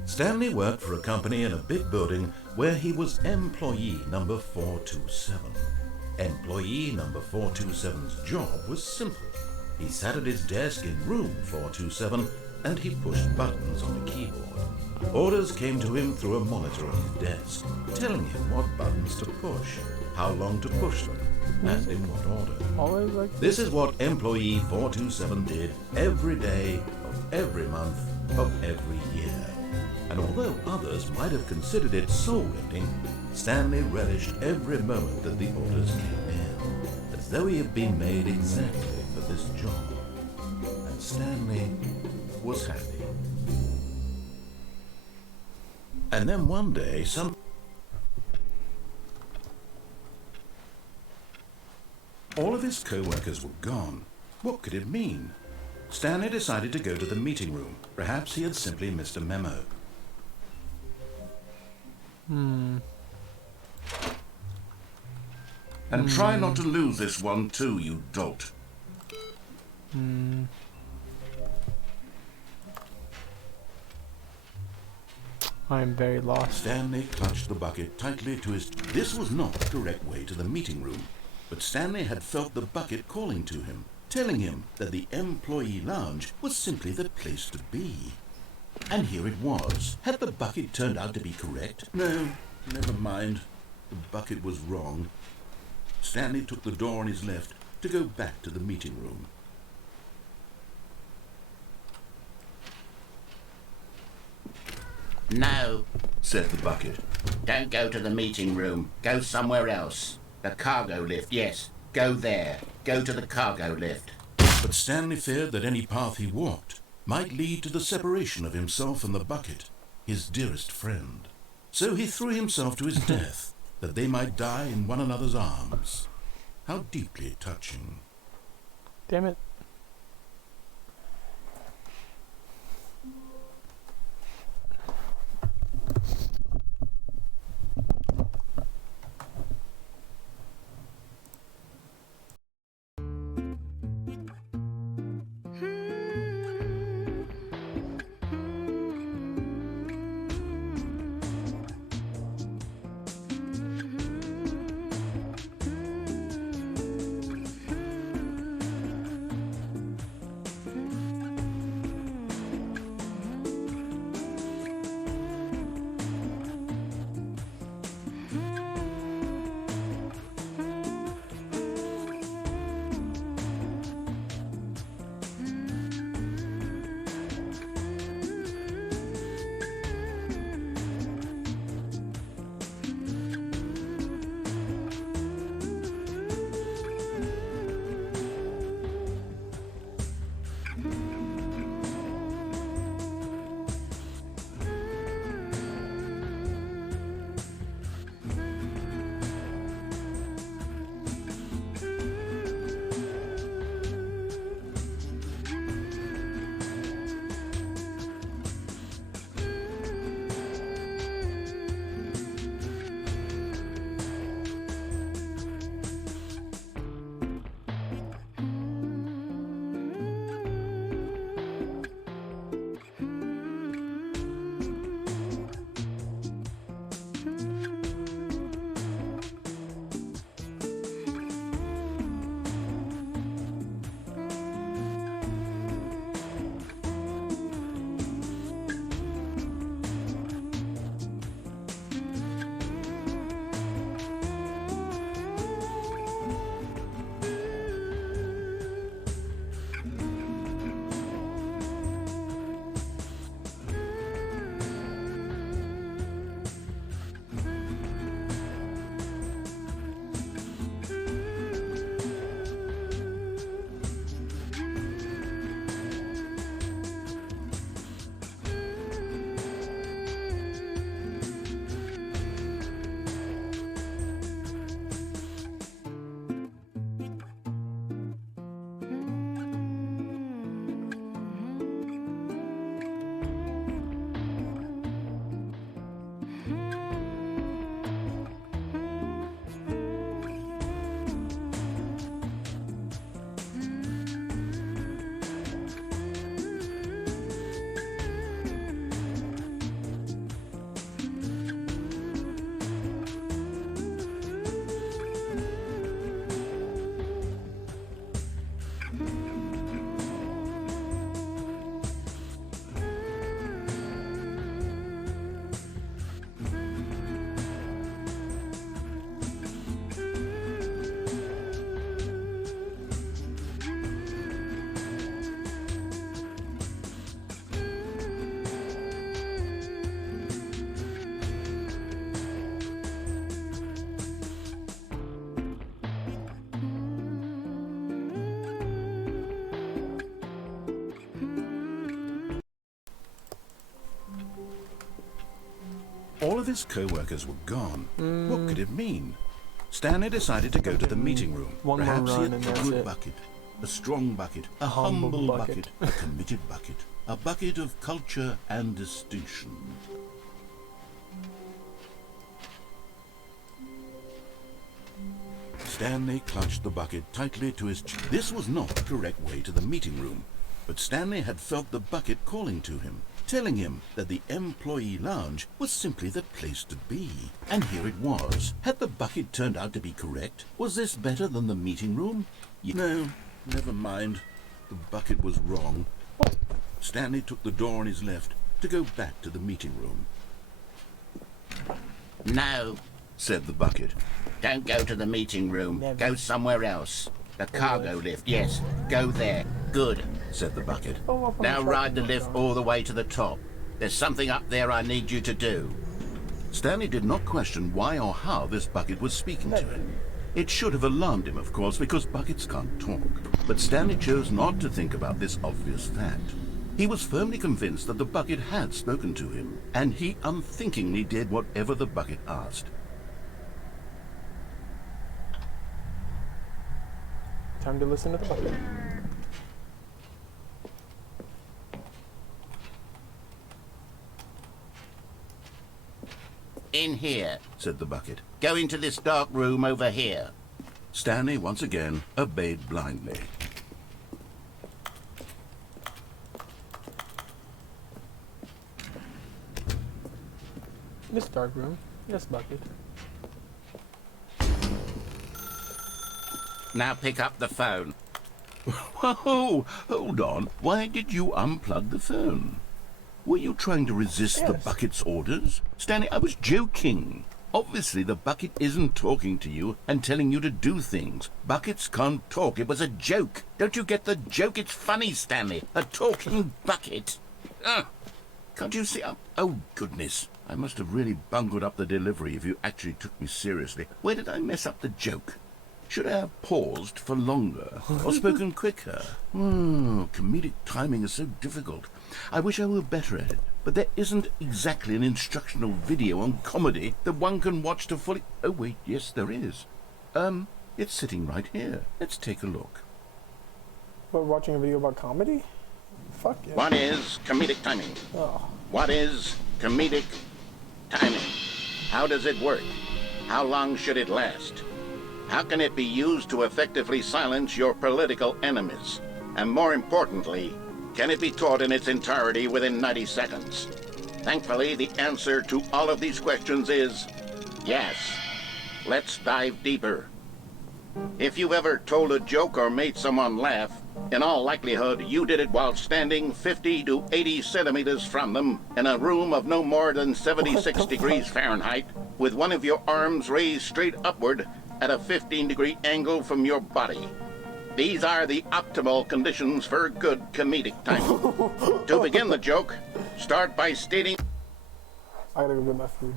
Stanley worked for a company in a big building where he was employee number 427. Employee number 427's job was simple. He sat at his desk in room 427 and he pushed buttons on a keyboard. Orders came to him through a monitor on his desk, telling him what buttons to push, how long to push them, and in what order. Always like This is what employee 427 did every day of every month of every year. And although others might have considered it soul-rending, Stanley relished every moment that the orders came in, as though he had been made exactly for this job. And Stanley was happy. And then one day, all of his co-workers were gone. What could it mean? Stanley decided to go to the meeting room. Perhaps he had simply missed a memo. And try not to lose this one too, you dolt. I am very lost. Stanley clutched the bucket tightly to his... This was not the correct way to the meeting room, but Stanley had felt the bucket calling to him, telling him that the employee lounge was simply the place to be. And here it was. Had the bucket turned out to be correct? No, never mind. The bucket was wrong. Stanley took the door on his left to go back to the meeting room. No, Said the bucket. don't go to the meeting room. Go somewhere else. The cargo lift, yes. Go there. Go to the cargo lift. But Stanley feared that any path he walked might lead to the separation of himself and the bucket, his dearest friend. So he threw himself to his death, that they might die in one another's arms. How deeply touching. Damn it. All of his co-workers were gone. What could it mean? Stanley decided to go to the meeting room. One more Perhaps he run had and a that's good it. bucket, a strong bucket, a Humble humble bucket. bucket, a committed bucket, a bucket of culture and distinction. Stanley clutched the bucket tightly to his chest. This was not the correct way to the meeting room, but Stanley had felt the bucket calling to him, telling him that the employee lounge was simply the place to be. And here it was. Had the bucket turned out to be correct? Was this better than the meeting room? No, never mind. The bucket was wrong. Stanley took the door on his left to go back to the meeting room. No, Said the bucket. don't go to the meeting room. Never. Go somewhere else. The cargo lift, yes. Go there. Good. Said the bucket. Now ride the lift all the way to the top. There's something up there I need you to do. Stanley did not question why or how this bucket was speaking to him. It should have alarmed him, of course, because buckets can't talk. But Stanley chose not to think about this obvious fact. He was firmly convinced that the bucket had spoken to him, and he unthinkingly did whatever the bucket asked. Time to listen to the bucket. In here. Said the bucket. Go into this dark room over here. Stanley once again obeyed blindly. This dark room. Yes, bucket. Now pick up the phone. Whoa! Hold on. Why did you unplug the phone? Were you trying to resist the Yes. bucket's orders? Stanley, I was joking. Obviously, the bucket isn't talking to you and telling you to do things. Buckets can't talk. It was a joke. Don't you get the joke? It's funny, Stanley. A talking bucket. Can't you see? Oh, goodness. I must have really bungled up the delivery if you actually took me seriously. Where did I mess up the joke? Should I have paused for longer or spoken quicker? Comedic timing is so difficult. I wish I were better at it, but there isn't exactly an instructional video on comedy that one can watch to fully... Oh, wait, yes, there is. It's sitting right here. Let's take a look. We're watching a video about comedy? Fuck yeah. What is comedic timing? Oh. What is comedic timing? How does it work? How long should it last? How can it be used to effectively silence your political enemies? And more importantly, can it be taught in its entirety within 90 seconds? Thankfully, the answer to all of these questions is yes. Let's dive deeper. If you've ever told a joke or made someone laugh, in all likelihood, you did it while standing 50 to 80 centimeters from them in a room of no more than 76 degrees Fahrenheit, with one of your arms raised straight upward at a 15-degree angle from your body. These are the optimal conditions for good comedic timing. To begin the joke, start by stating... I gotta go get my food.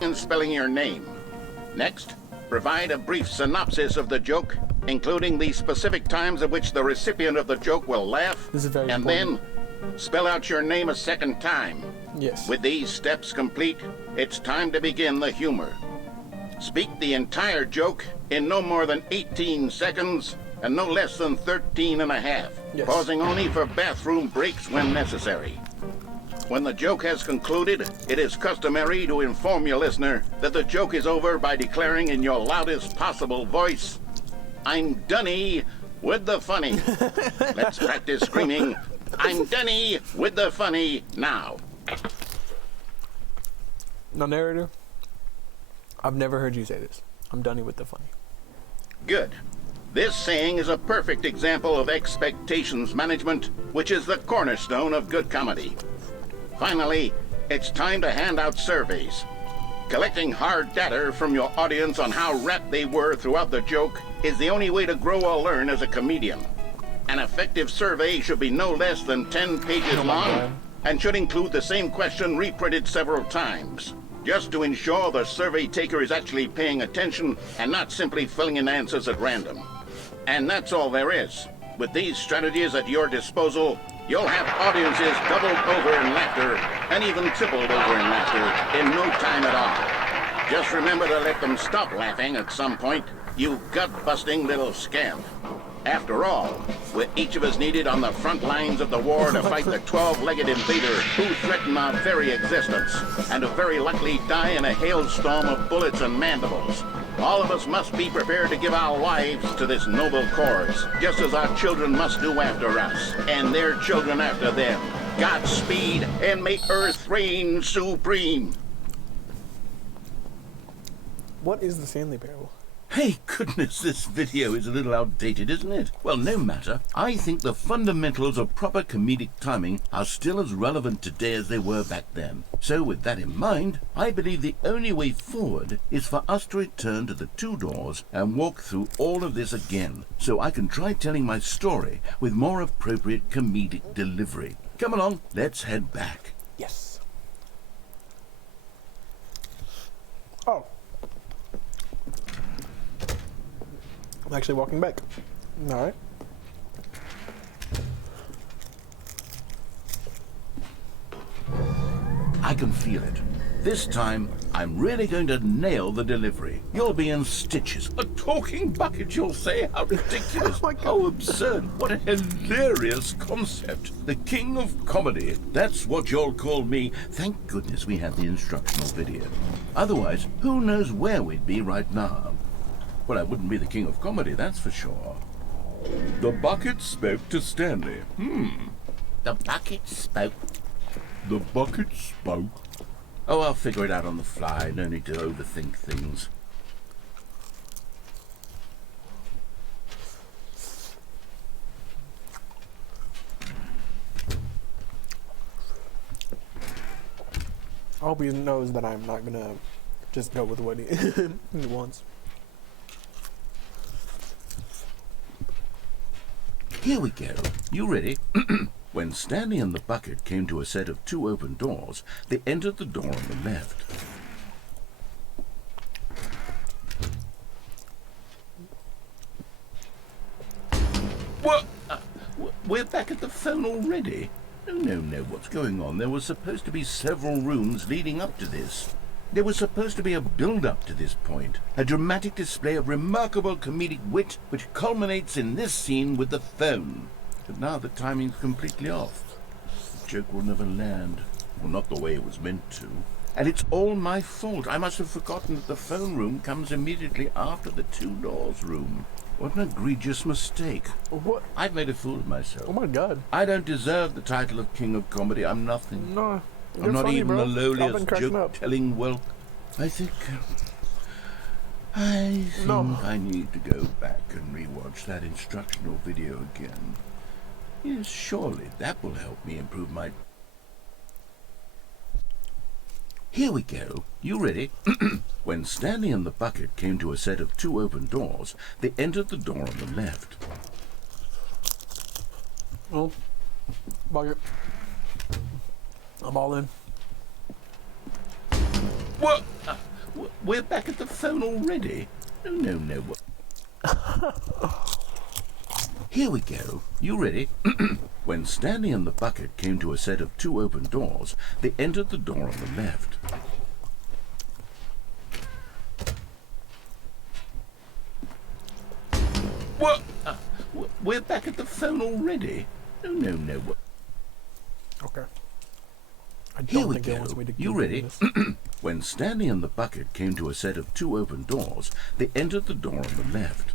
in spelling your name. Next, provide a brief synopsis of the joke, including the specific times at which the recipient of the joke will laugh, This is very and important. then spell out your name a second time. Yes. With these steps complete, it's time to begin the humor. Speak the entire joke in no more than 18 seconds and no less than 13 and a half, Yes. pausing only for bathroom breaks when necessary. When the joke has concluded, it is customary to inform your listener that the joke is over by declaring in your loudest possible voice, "I'm Dunny with the funny." Let's practice screaming, "I'm Dunny with the funny" now. Now, narrator, I've never heard you say this. I'm Dunny with the funny. Good. This saying is a perfect example of expectations management, which is the cornerstone of good comedy. Finally, it's time to hand out surveys. Collecting hard data from your audience on how rapt they were throughout the joke is the only way to grow or learn as a comedian. An effective survey should be no less than 10 pages long and should include the same question reprinted several times, just to ensure the survey taker is actually paying attention and not simply filling in answers at random. And that's all there is. With these strategies at your disposal, you'll have audiences doubled over in laughter and even tripled over in laughter in no time at all. Just remember to let them stop laughing at some point, you gut-busting little scamp. After all, with each of us needed on the front lines of the war to fight the 12-legged invader who threatened our very existence, and to very likely die in a hailstorm of bullets and mandibles, all of us must be prepared to give our lives to this noble cause, just as our children must do after us, and their children after them. Godspeed, and may Earth reign supreme. What is the Stanley Parable? Hey, goodness, this video is a little outdated, isn't it? Well, no matter. I think the fundamentals of proper comedic timing are still as relevant today as they were back then. So with that in mind, I believe the only way forward is for us to return to the two doors and walk through all of this again, so I can try telling my story with more appropriate comedic delivery. Come along, let's head back. Yes. Oh. I'm actually walking back. All right. I can feel it. This time, I'm really going to nail the delivery. You'll be in stitches. A talking bucket, you'll say? How ridiculous. Oh my God. How absurd. What a hilarious concept. The king of comedy. That's what you'll call me. Thank goodness we had the instructional video. Otherwise, who knows where we'd be right now. Well, I wouldn't be the king of comedy, that's for sure. The bucket spoke to Stanley. The bucket spoke. The bucket spoke. Oh, I'll figure it out on the fly. No need to overthink things. I hope he knows that I'm not gonna just go with what he wants. Here we go. You ready? When Stanley and the bucket came to a set of two open doors, they entered the door on the left. What? We're back at the phone already? No, what's going on? There were supposed to be several rooms leading up to this. There was supposed to be a build-up to this point, a dramatic display of remarkable comedic wit which culminates in this scene with the phone. But now the timing's completely off. The joke will never land. Well, not the way it was meant to. And it's all my fault. I must have forgotten that the phone room comes immediately after the two doors room. What an egregious mistake. What? I've made a fool of myself. Oh my God. I don't deserve the title of King of Comedy. I'm nothing. No. I'm not funny, even bro. the I've been lowliest cracking up. joke-telling whelp. I think I need to go back and rewatch that instructional video again. Yes, surely that will help me improve my... Here we go. You ready? When Stanley and the bucket came to a set of two open doors, they entered the door on the left. Oh, bucket. I'm all in. What? We're back at the phone already? No. Here we go. You ready? When Stanley and the bucket came to a set of 2 open doors, they entered the door on the left. What? We're back at the phone already? No. Okay. I Here don't we think it go. wants me to You keep ready? doing this. When Stanley and the bucket came to a set of 2 open doors, they entered the door on the left.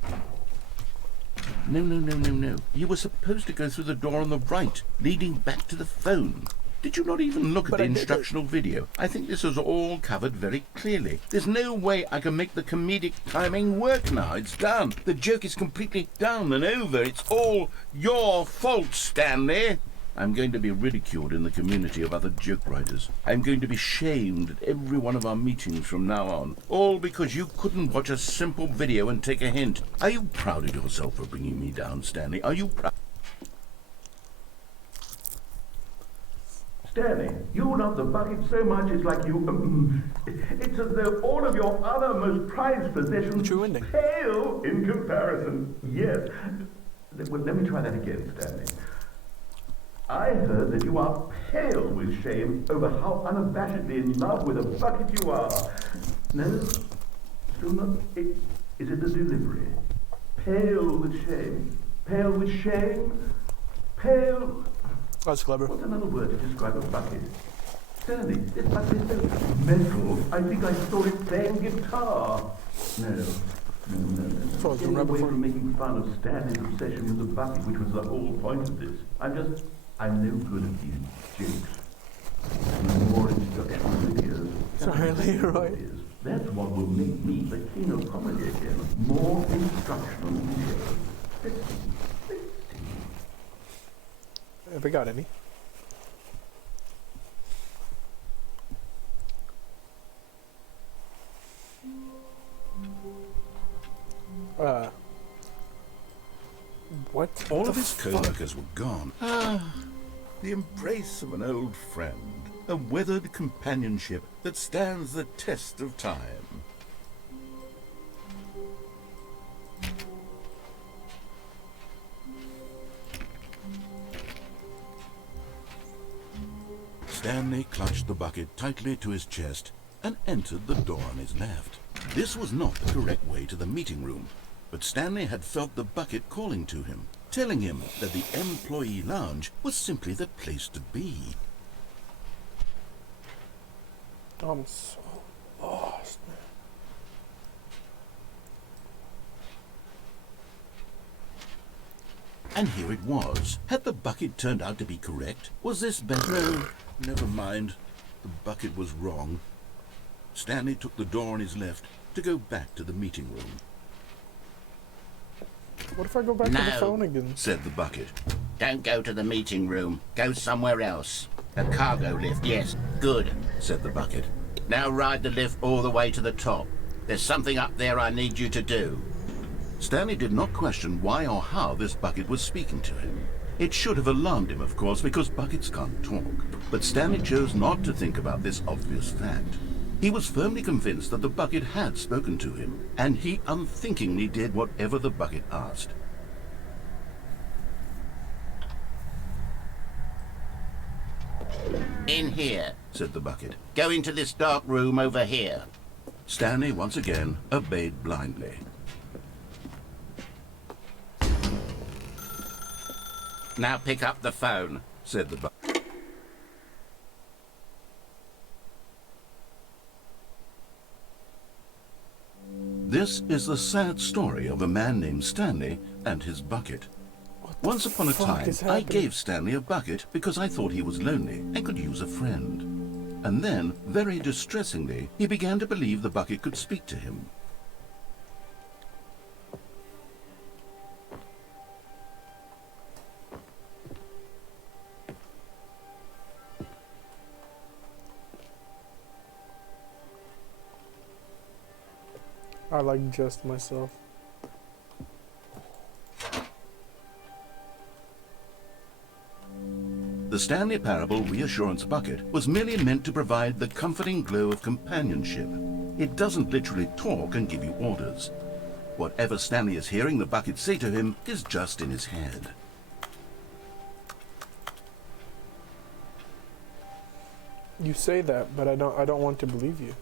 No. You were supposed to go through the door on the right, leading back to the phone. Did you not even look at the instructional video? I think this is all covered very clearly. There's no way I can make the comedic timing work now. It's done. The joke is completely done and over. It's all your fault, Stanley. I'm going to be ridiculed in the community of other joke writers. I'm going to be shamed at every one of our meetings from now on. All because you couldn't watch a simple video and take a hint. Are you proud of yourself for bringing me down, Stanley? Are you proud? Stanley, you love the bucket so much it's like you... it's as though all of your other most prized possessions True ending. pale in comparison. Yes. Well, let me try that again, Stanley. I heard that you are pale with shame over how unabashedly in love with a bucket you are. No? Still not... Is it the delivery? Pale with shame. Pale with shame. Pale... That's clever. What's another word to describe a bucket? Stanley, this bucket is so metal. I think I saw it playing guitar. No. Thought it was Getting right away before. from making fun of Stanley's obsession with the bucket, which was the whole point of this. I'm no good at these jokes. More instructional videos. Sorry, you're right. That's what will make me the king of comedy again. More instructional videos. Let's see. Have we got any? What? All of his co-workers were gone. The embrace of an old friend. A weathered companionship that stands the test of time. Stanley clutched the bucket tightly to his chest and entered the door on his left. This was not the correct way to the meeting room, but Stanley had felt the bucket calling to him, telling him that the employee lounge was simply the place to be. I'm so lost, man. And here it was. Had the bucket turned out to be correct? Was this better? No, never mind. The bucket was wrong. Stanley took the door on his left to go back to the meeting room. What if I go back to the phone again? Said the bucket. Don't go to the meeting room. Go somewhere else. A cargo lift, yes. Good, Said the bucket. Now ride the lift all the way to the top. There's something up there I need you to do. Stanley did not question why or how this bucket was speaking to him. It should have alarmed him, of course, because buckets can't talk. But Stanley chose not to think about this obvious fact. He was firmly convinced that the bucket had spoken to him, and he unthinkingly did whatever the bucket asked. In here. Said the bucket. Go into this dark room over here. Stanley once again obeyed blindly. Now pick up the phone. Said the bucket. This is the sad story of a man named Stanley and his bucket. Once upon a time, I gave Stanley a bucket because I thought he was lonely and could use a friend. And then, very distressingly, he began to believe the bucket could speak to him. I like just myself. The Stanley Parable Reassurance Bucket was merely meant to provide the comforting glow of companionship. It doesn't literally talk and give you orders. Whatever Stanley is hearing the bucket say to him is just in his head. You say that, but I don't want to believe you.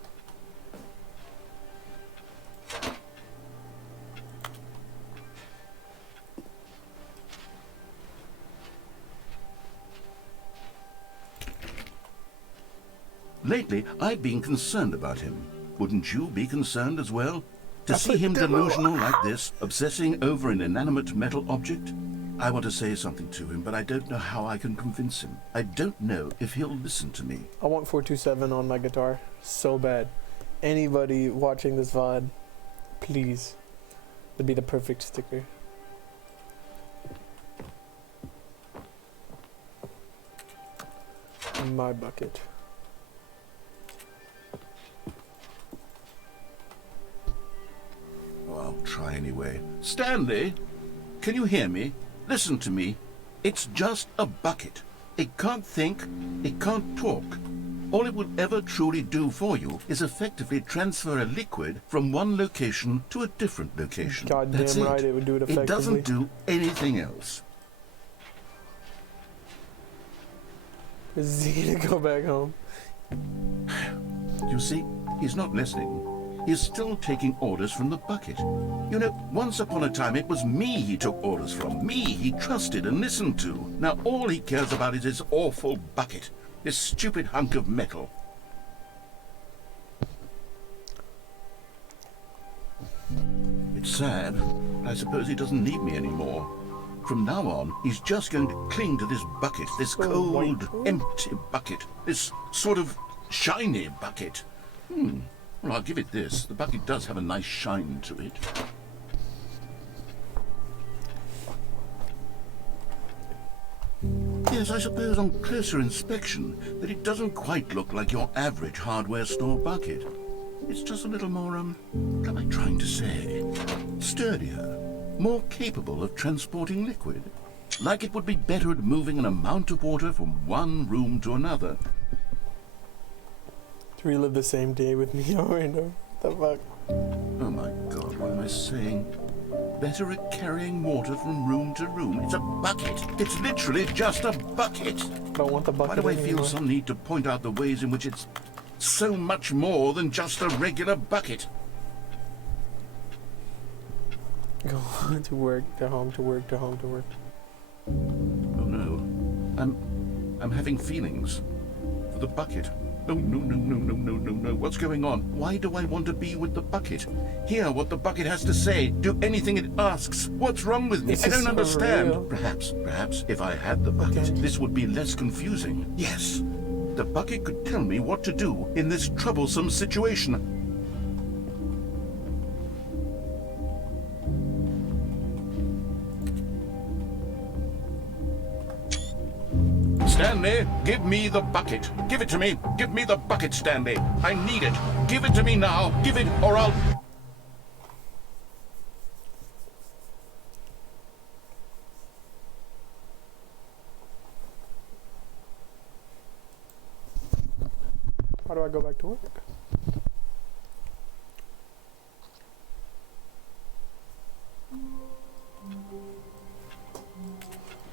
Lately, I've been concerned about him. Wouldn't you be concerned as well? To That's see a him demo. delusional like this, obsessing over an inanimate metal object? I want to say something to him, but I don't know how I can convince him. I don't know if he'll listen to me. I want 427 on my guitar so bad. Anybody watching this VOD, please. That'd be the perfect sticker. My bucket. Oh, I'll try anyway. Stanley, can you hear me? Listen to me. It's just a bucket. It can't think, it can't talk. All it will ever truly do for you is effectively transfer a liquid from one location to a different location. That's Goddamn right, it would do it effectively. It doesn't do anything else. Is he gonna go back home? You see, he's not listening. He's still taking orders from the bucket. You know, once upon a time it was me he took orders from. Me he trusted and listened to. Now all he cares about is his awful bucket. This stupid hunk of metal. It's sad, but I suppose he doesn't need me anymore. From now on, he's just going to cling to this bucket, this cold, empty bucket, this sort of shiny bucket. Well, I'll give it this. The bucket does have a nice shine to it. Yes, I suppose on closer inspection that it doesn't quite look like your average hardware store bucket. It's just a little more, what am I trying to say? Sturdier, more capable of transporting liquid. Like it would be better at moving an amount of water from one room to another. To relive the same day with me over and over. What the fuck? Oh my God, what am I saying? Better at carrying water from room to room. It's a bucket. It's literally just a bucket. I don't want the bucket Why do I feel anymore. some need to point out the ways in which it's so much more than just a regular bucket? Go on to work, to home, to work, to home, to work. Oh no. I'm having feelings for the bucket. Oh, no. What's going on? Why do I want to be with the bucket? Hear what the bucket has to say. Do anything it asks. What's wrong with me? This I is don't so understand. real. Perhaps if I had the bucket, Okay. this would be less confusing. Yes. The bucket could tell me what to do in this troublesome situation. Stanley, give me the bucket. Give it to me. Give me the bucket, Stanley. I need it. Give it to me now. Give it or I'll... How do I go back to work?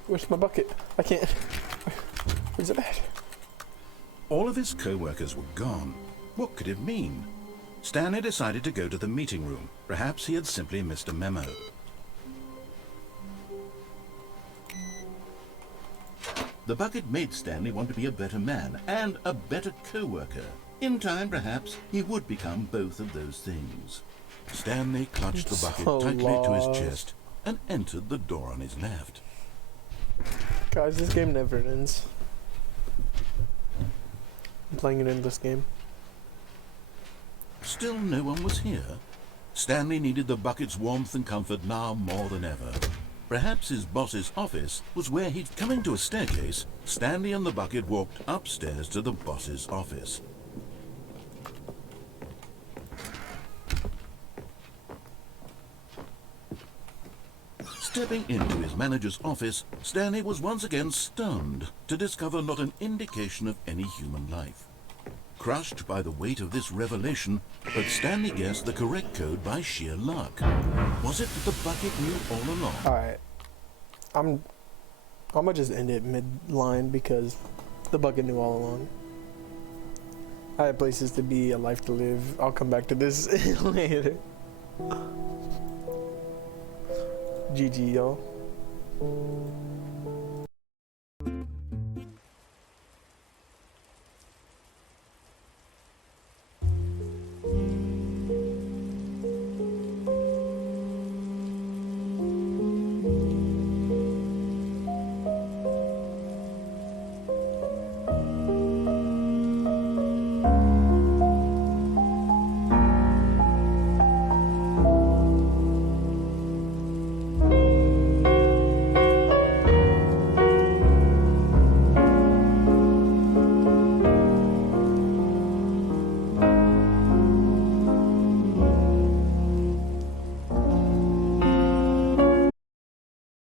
Where's my bucket? I can't. Where's it at? All of his co-workers were gone. What could it mean? Stanley decided to go to the meeting room. Perhaps he had simply missed a memo. The bucket made Stanley want to be a better man and a better co-worker. In time, perhaps, he would become both of those things. Stanley clutched the bucket So tightly to his lost. chest and entered the door on his left. Guys, this game never ends. I'm playing an endless game. Still no one was here. Stanley needed the bucket's warmth and comfort now more than ever. Perhaps his boss's office was where he'd... Coming to a staircase, Stanley and the bucket walked upstairs to the boss's office. Stepping into his manager's office, Stanley was once again stunned to discover not an indication of any human life. crushed by the weight of this revelation, but Stanley guessed the correct code by sheer luck. Was it that the bucket knew all along? Alright. I'm gonna just end it mid-line because the bucket knew all along. I had places to be, a life to live. I'll come back to this later. GG, y'all.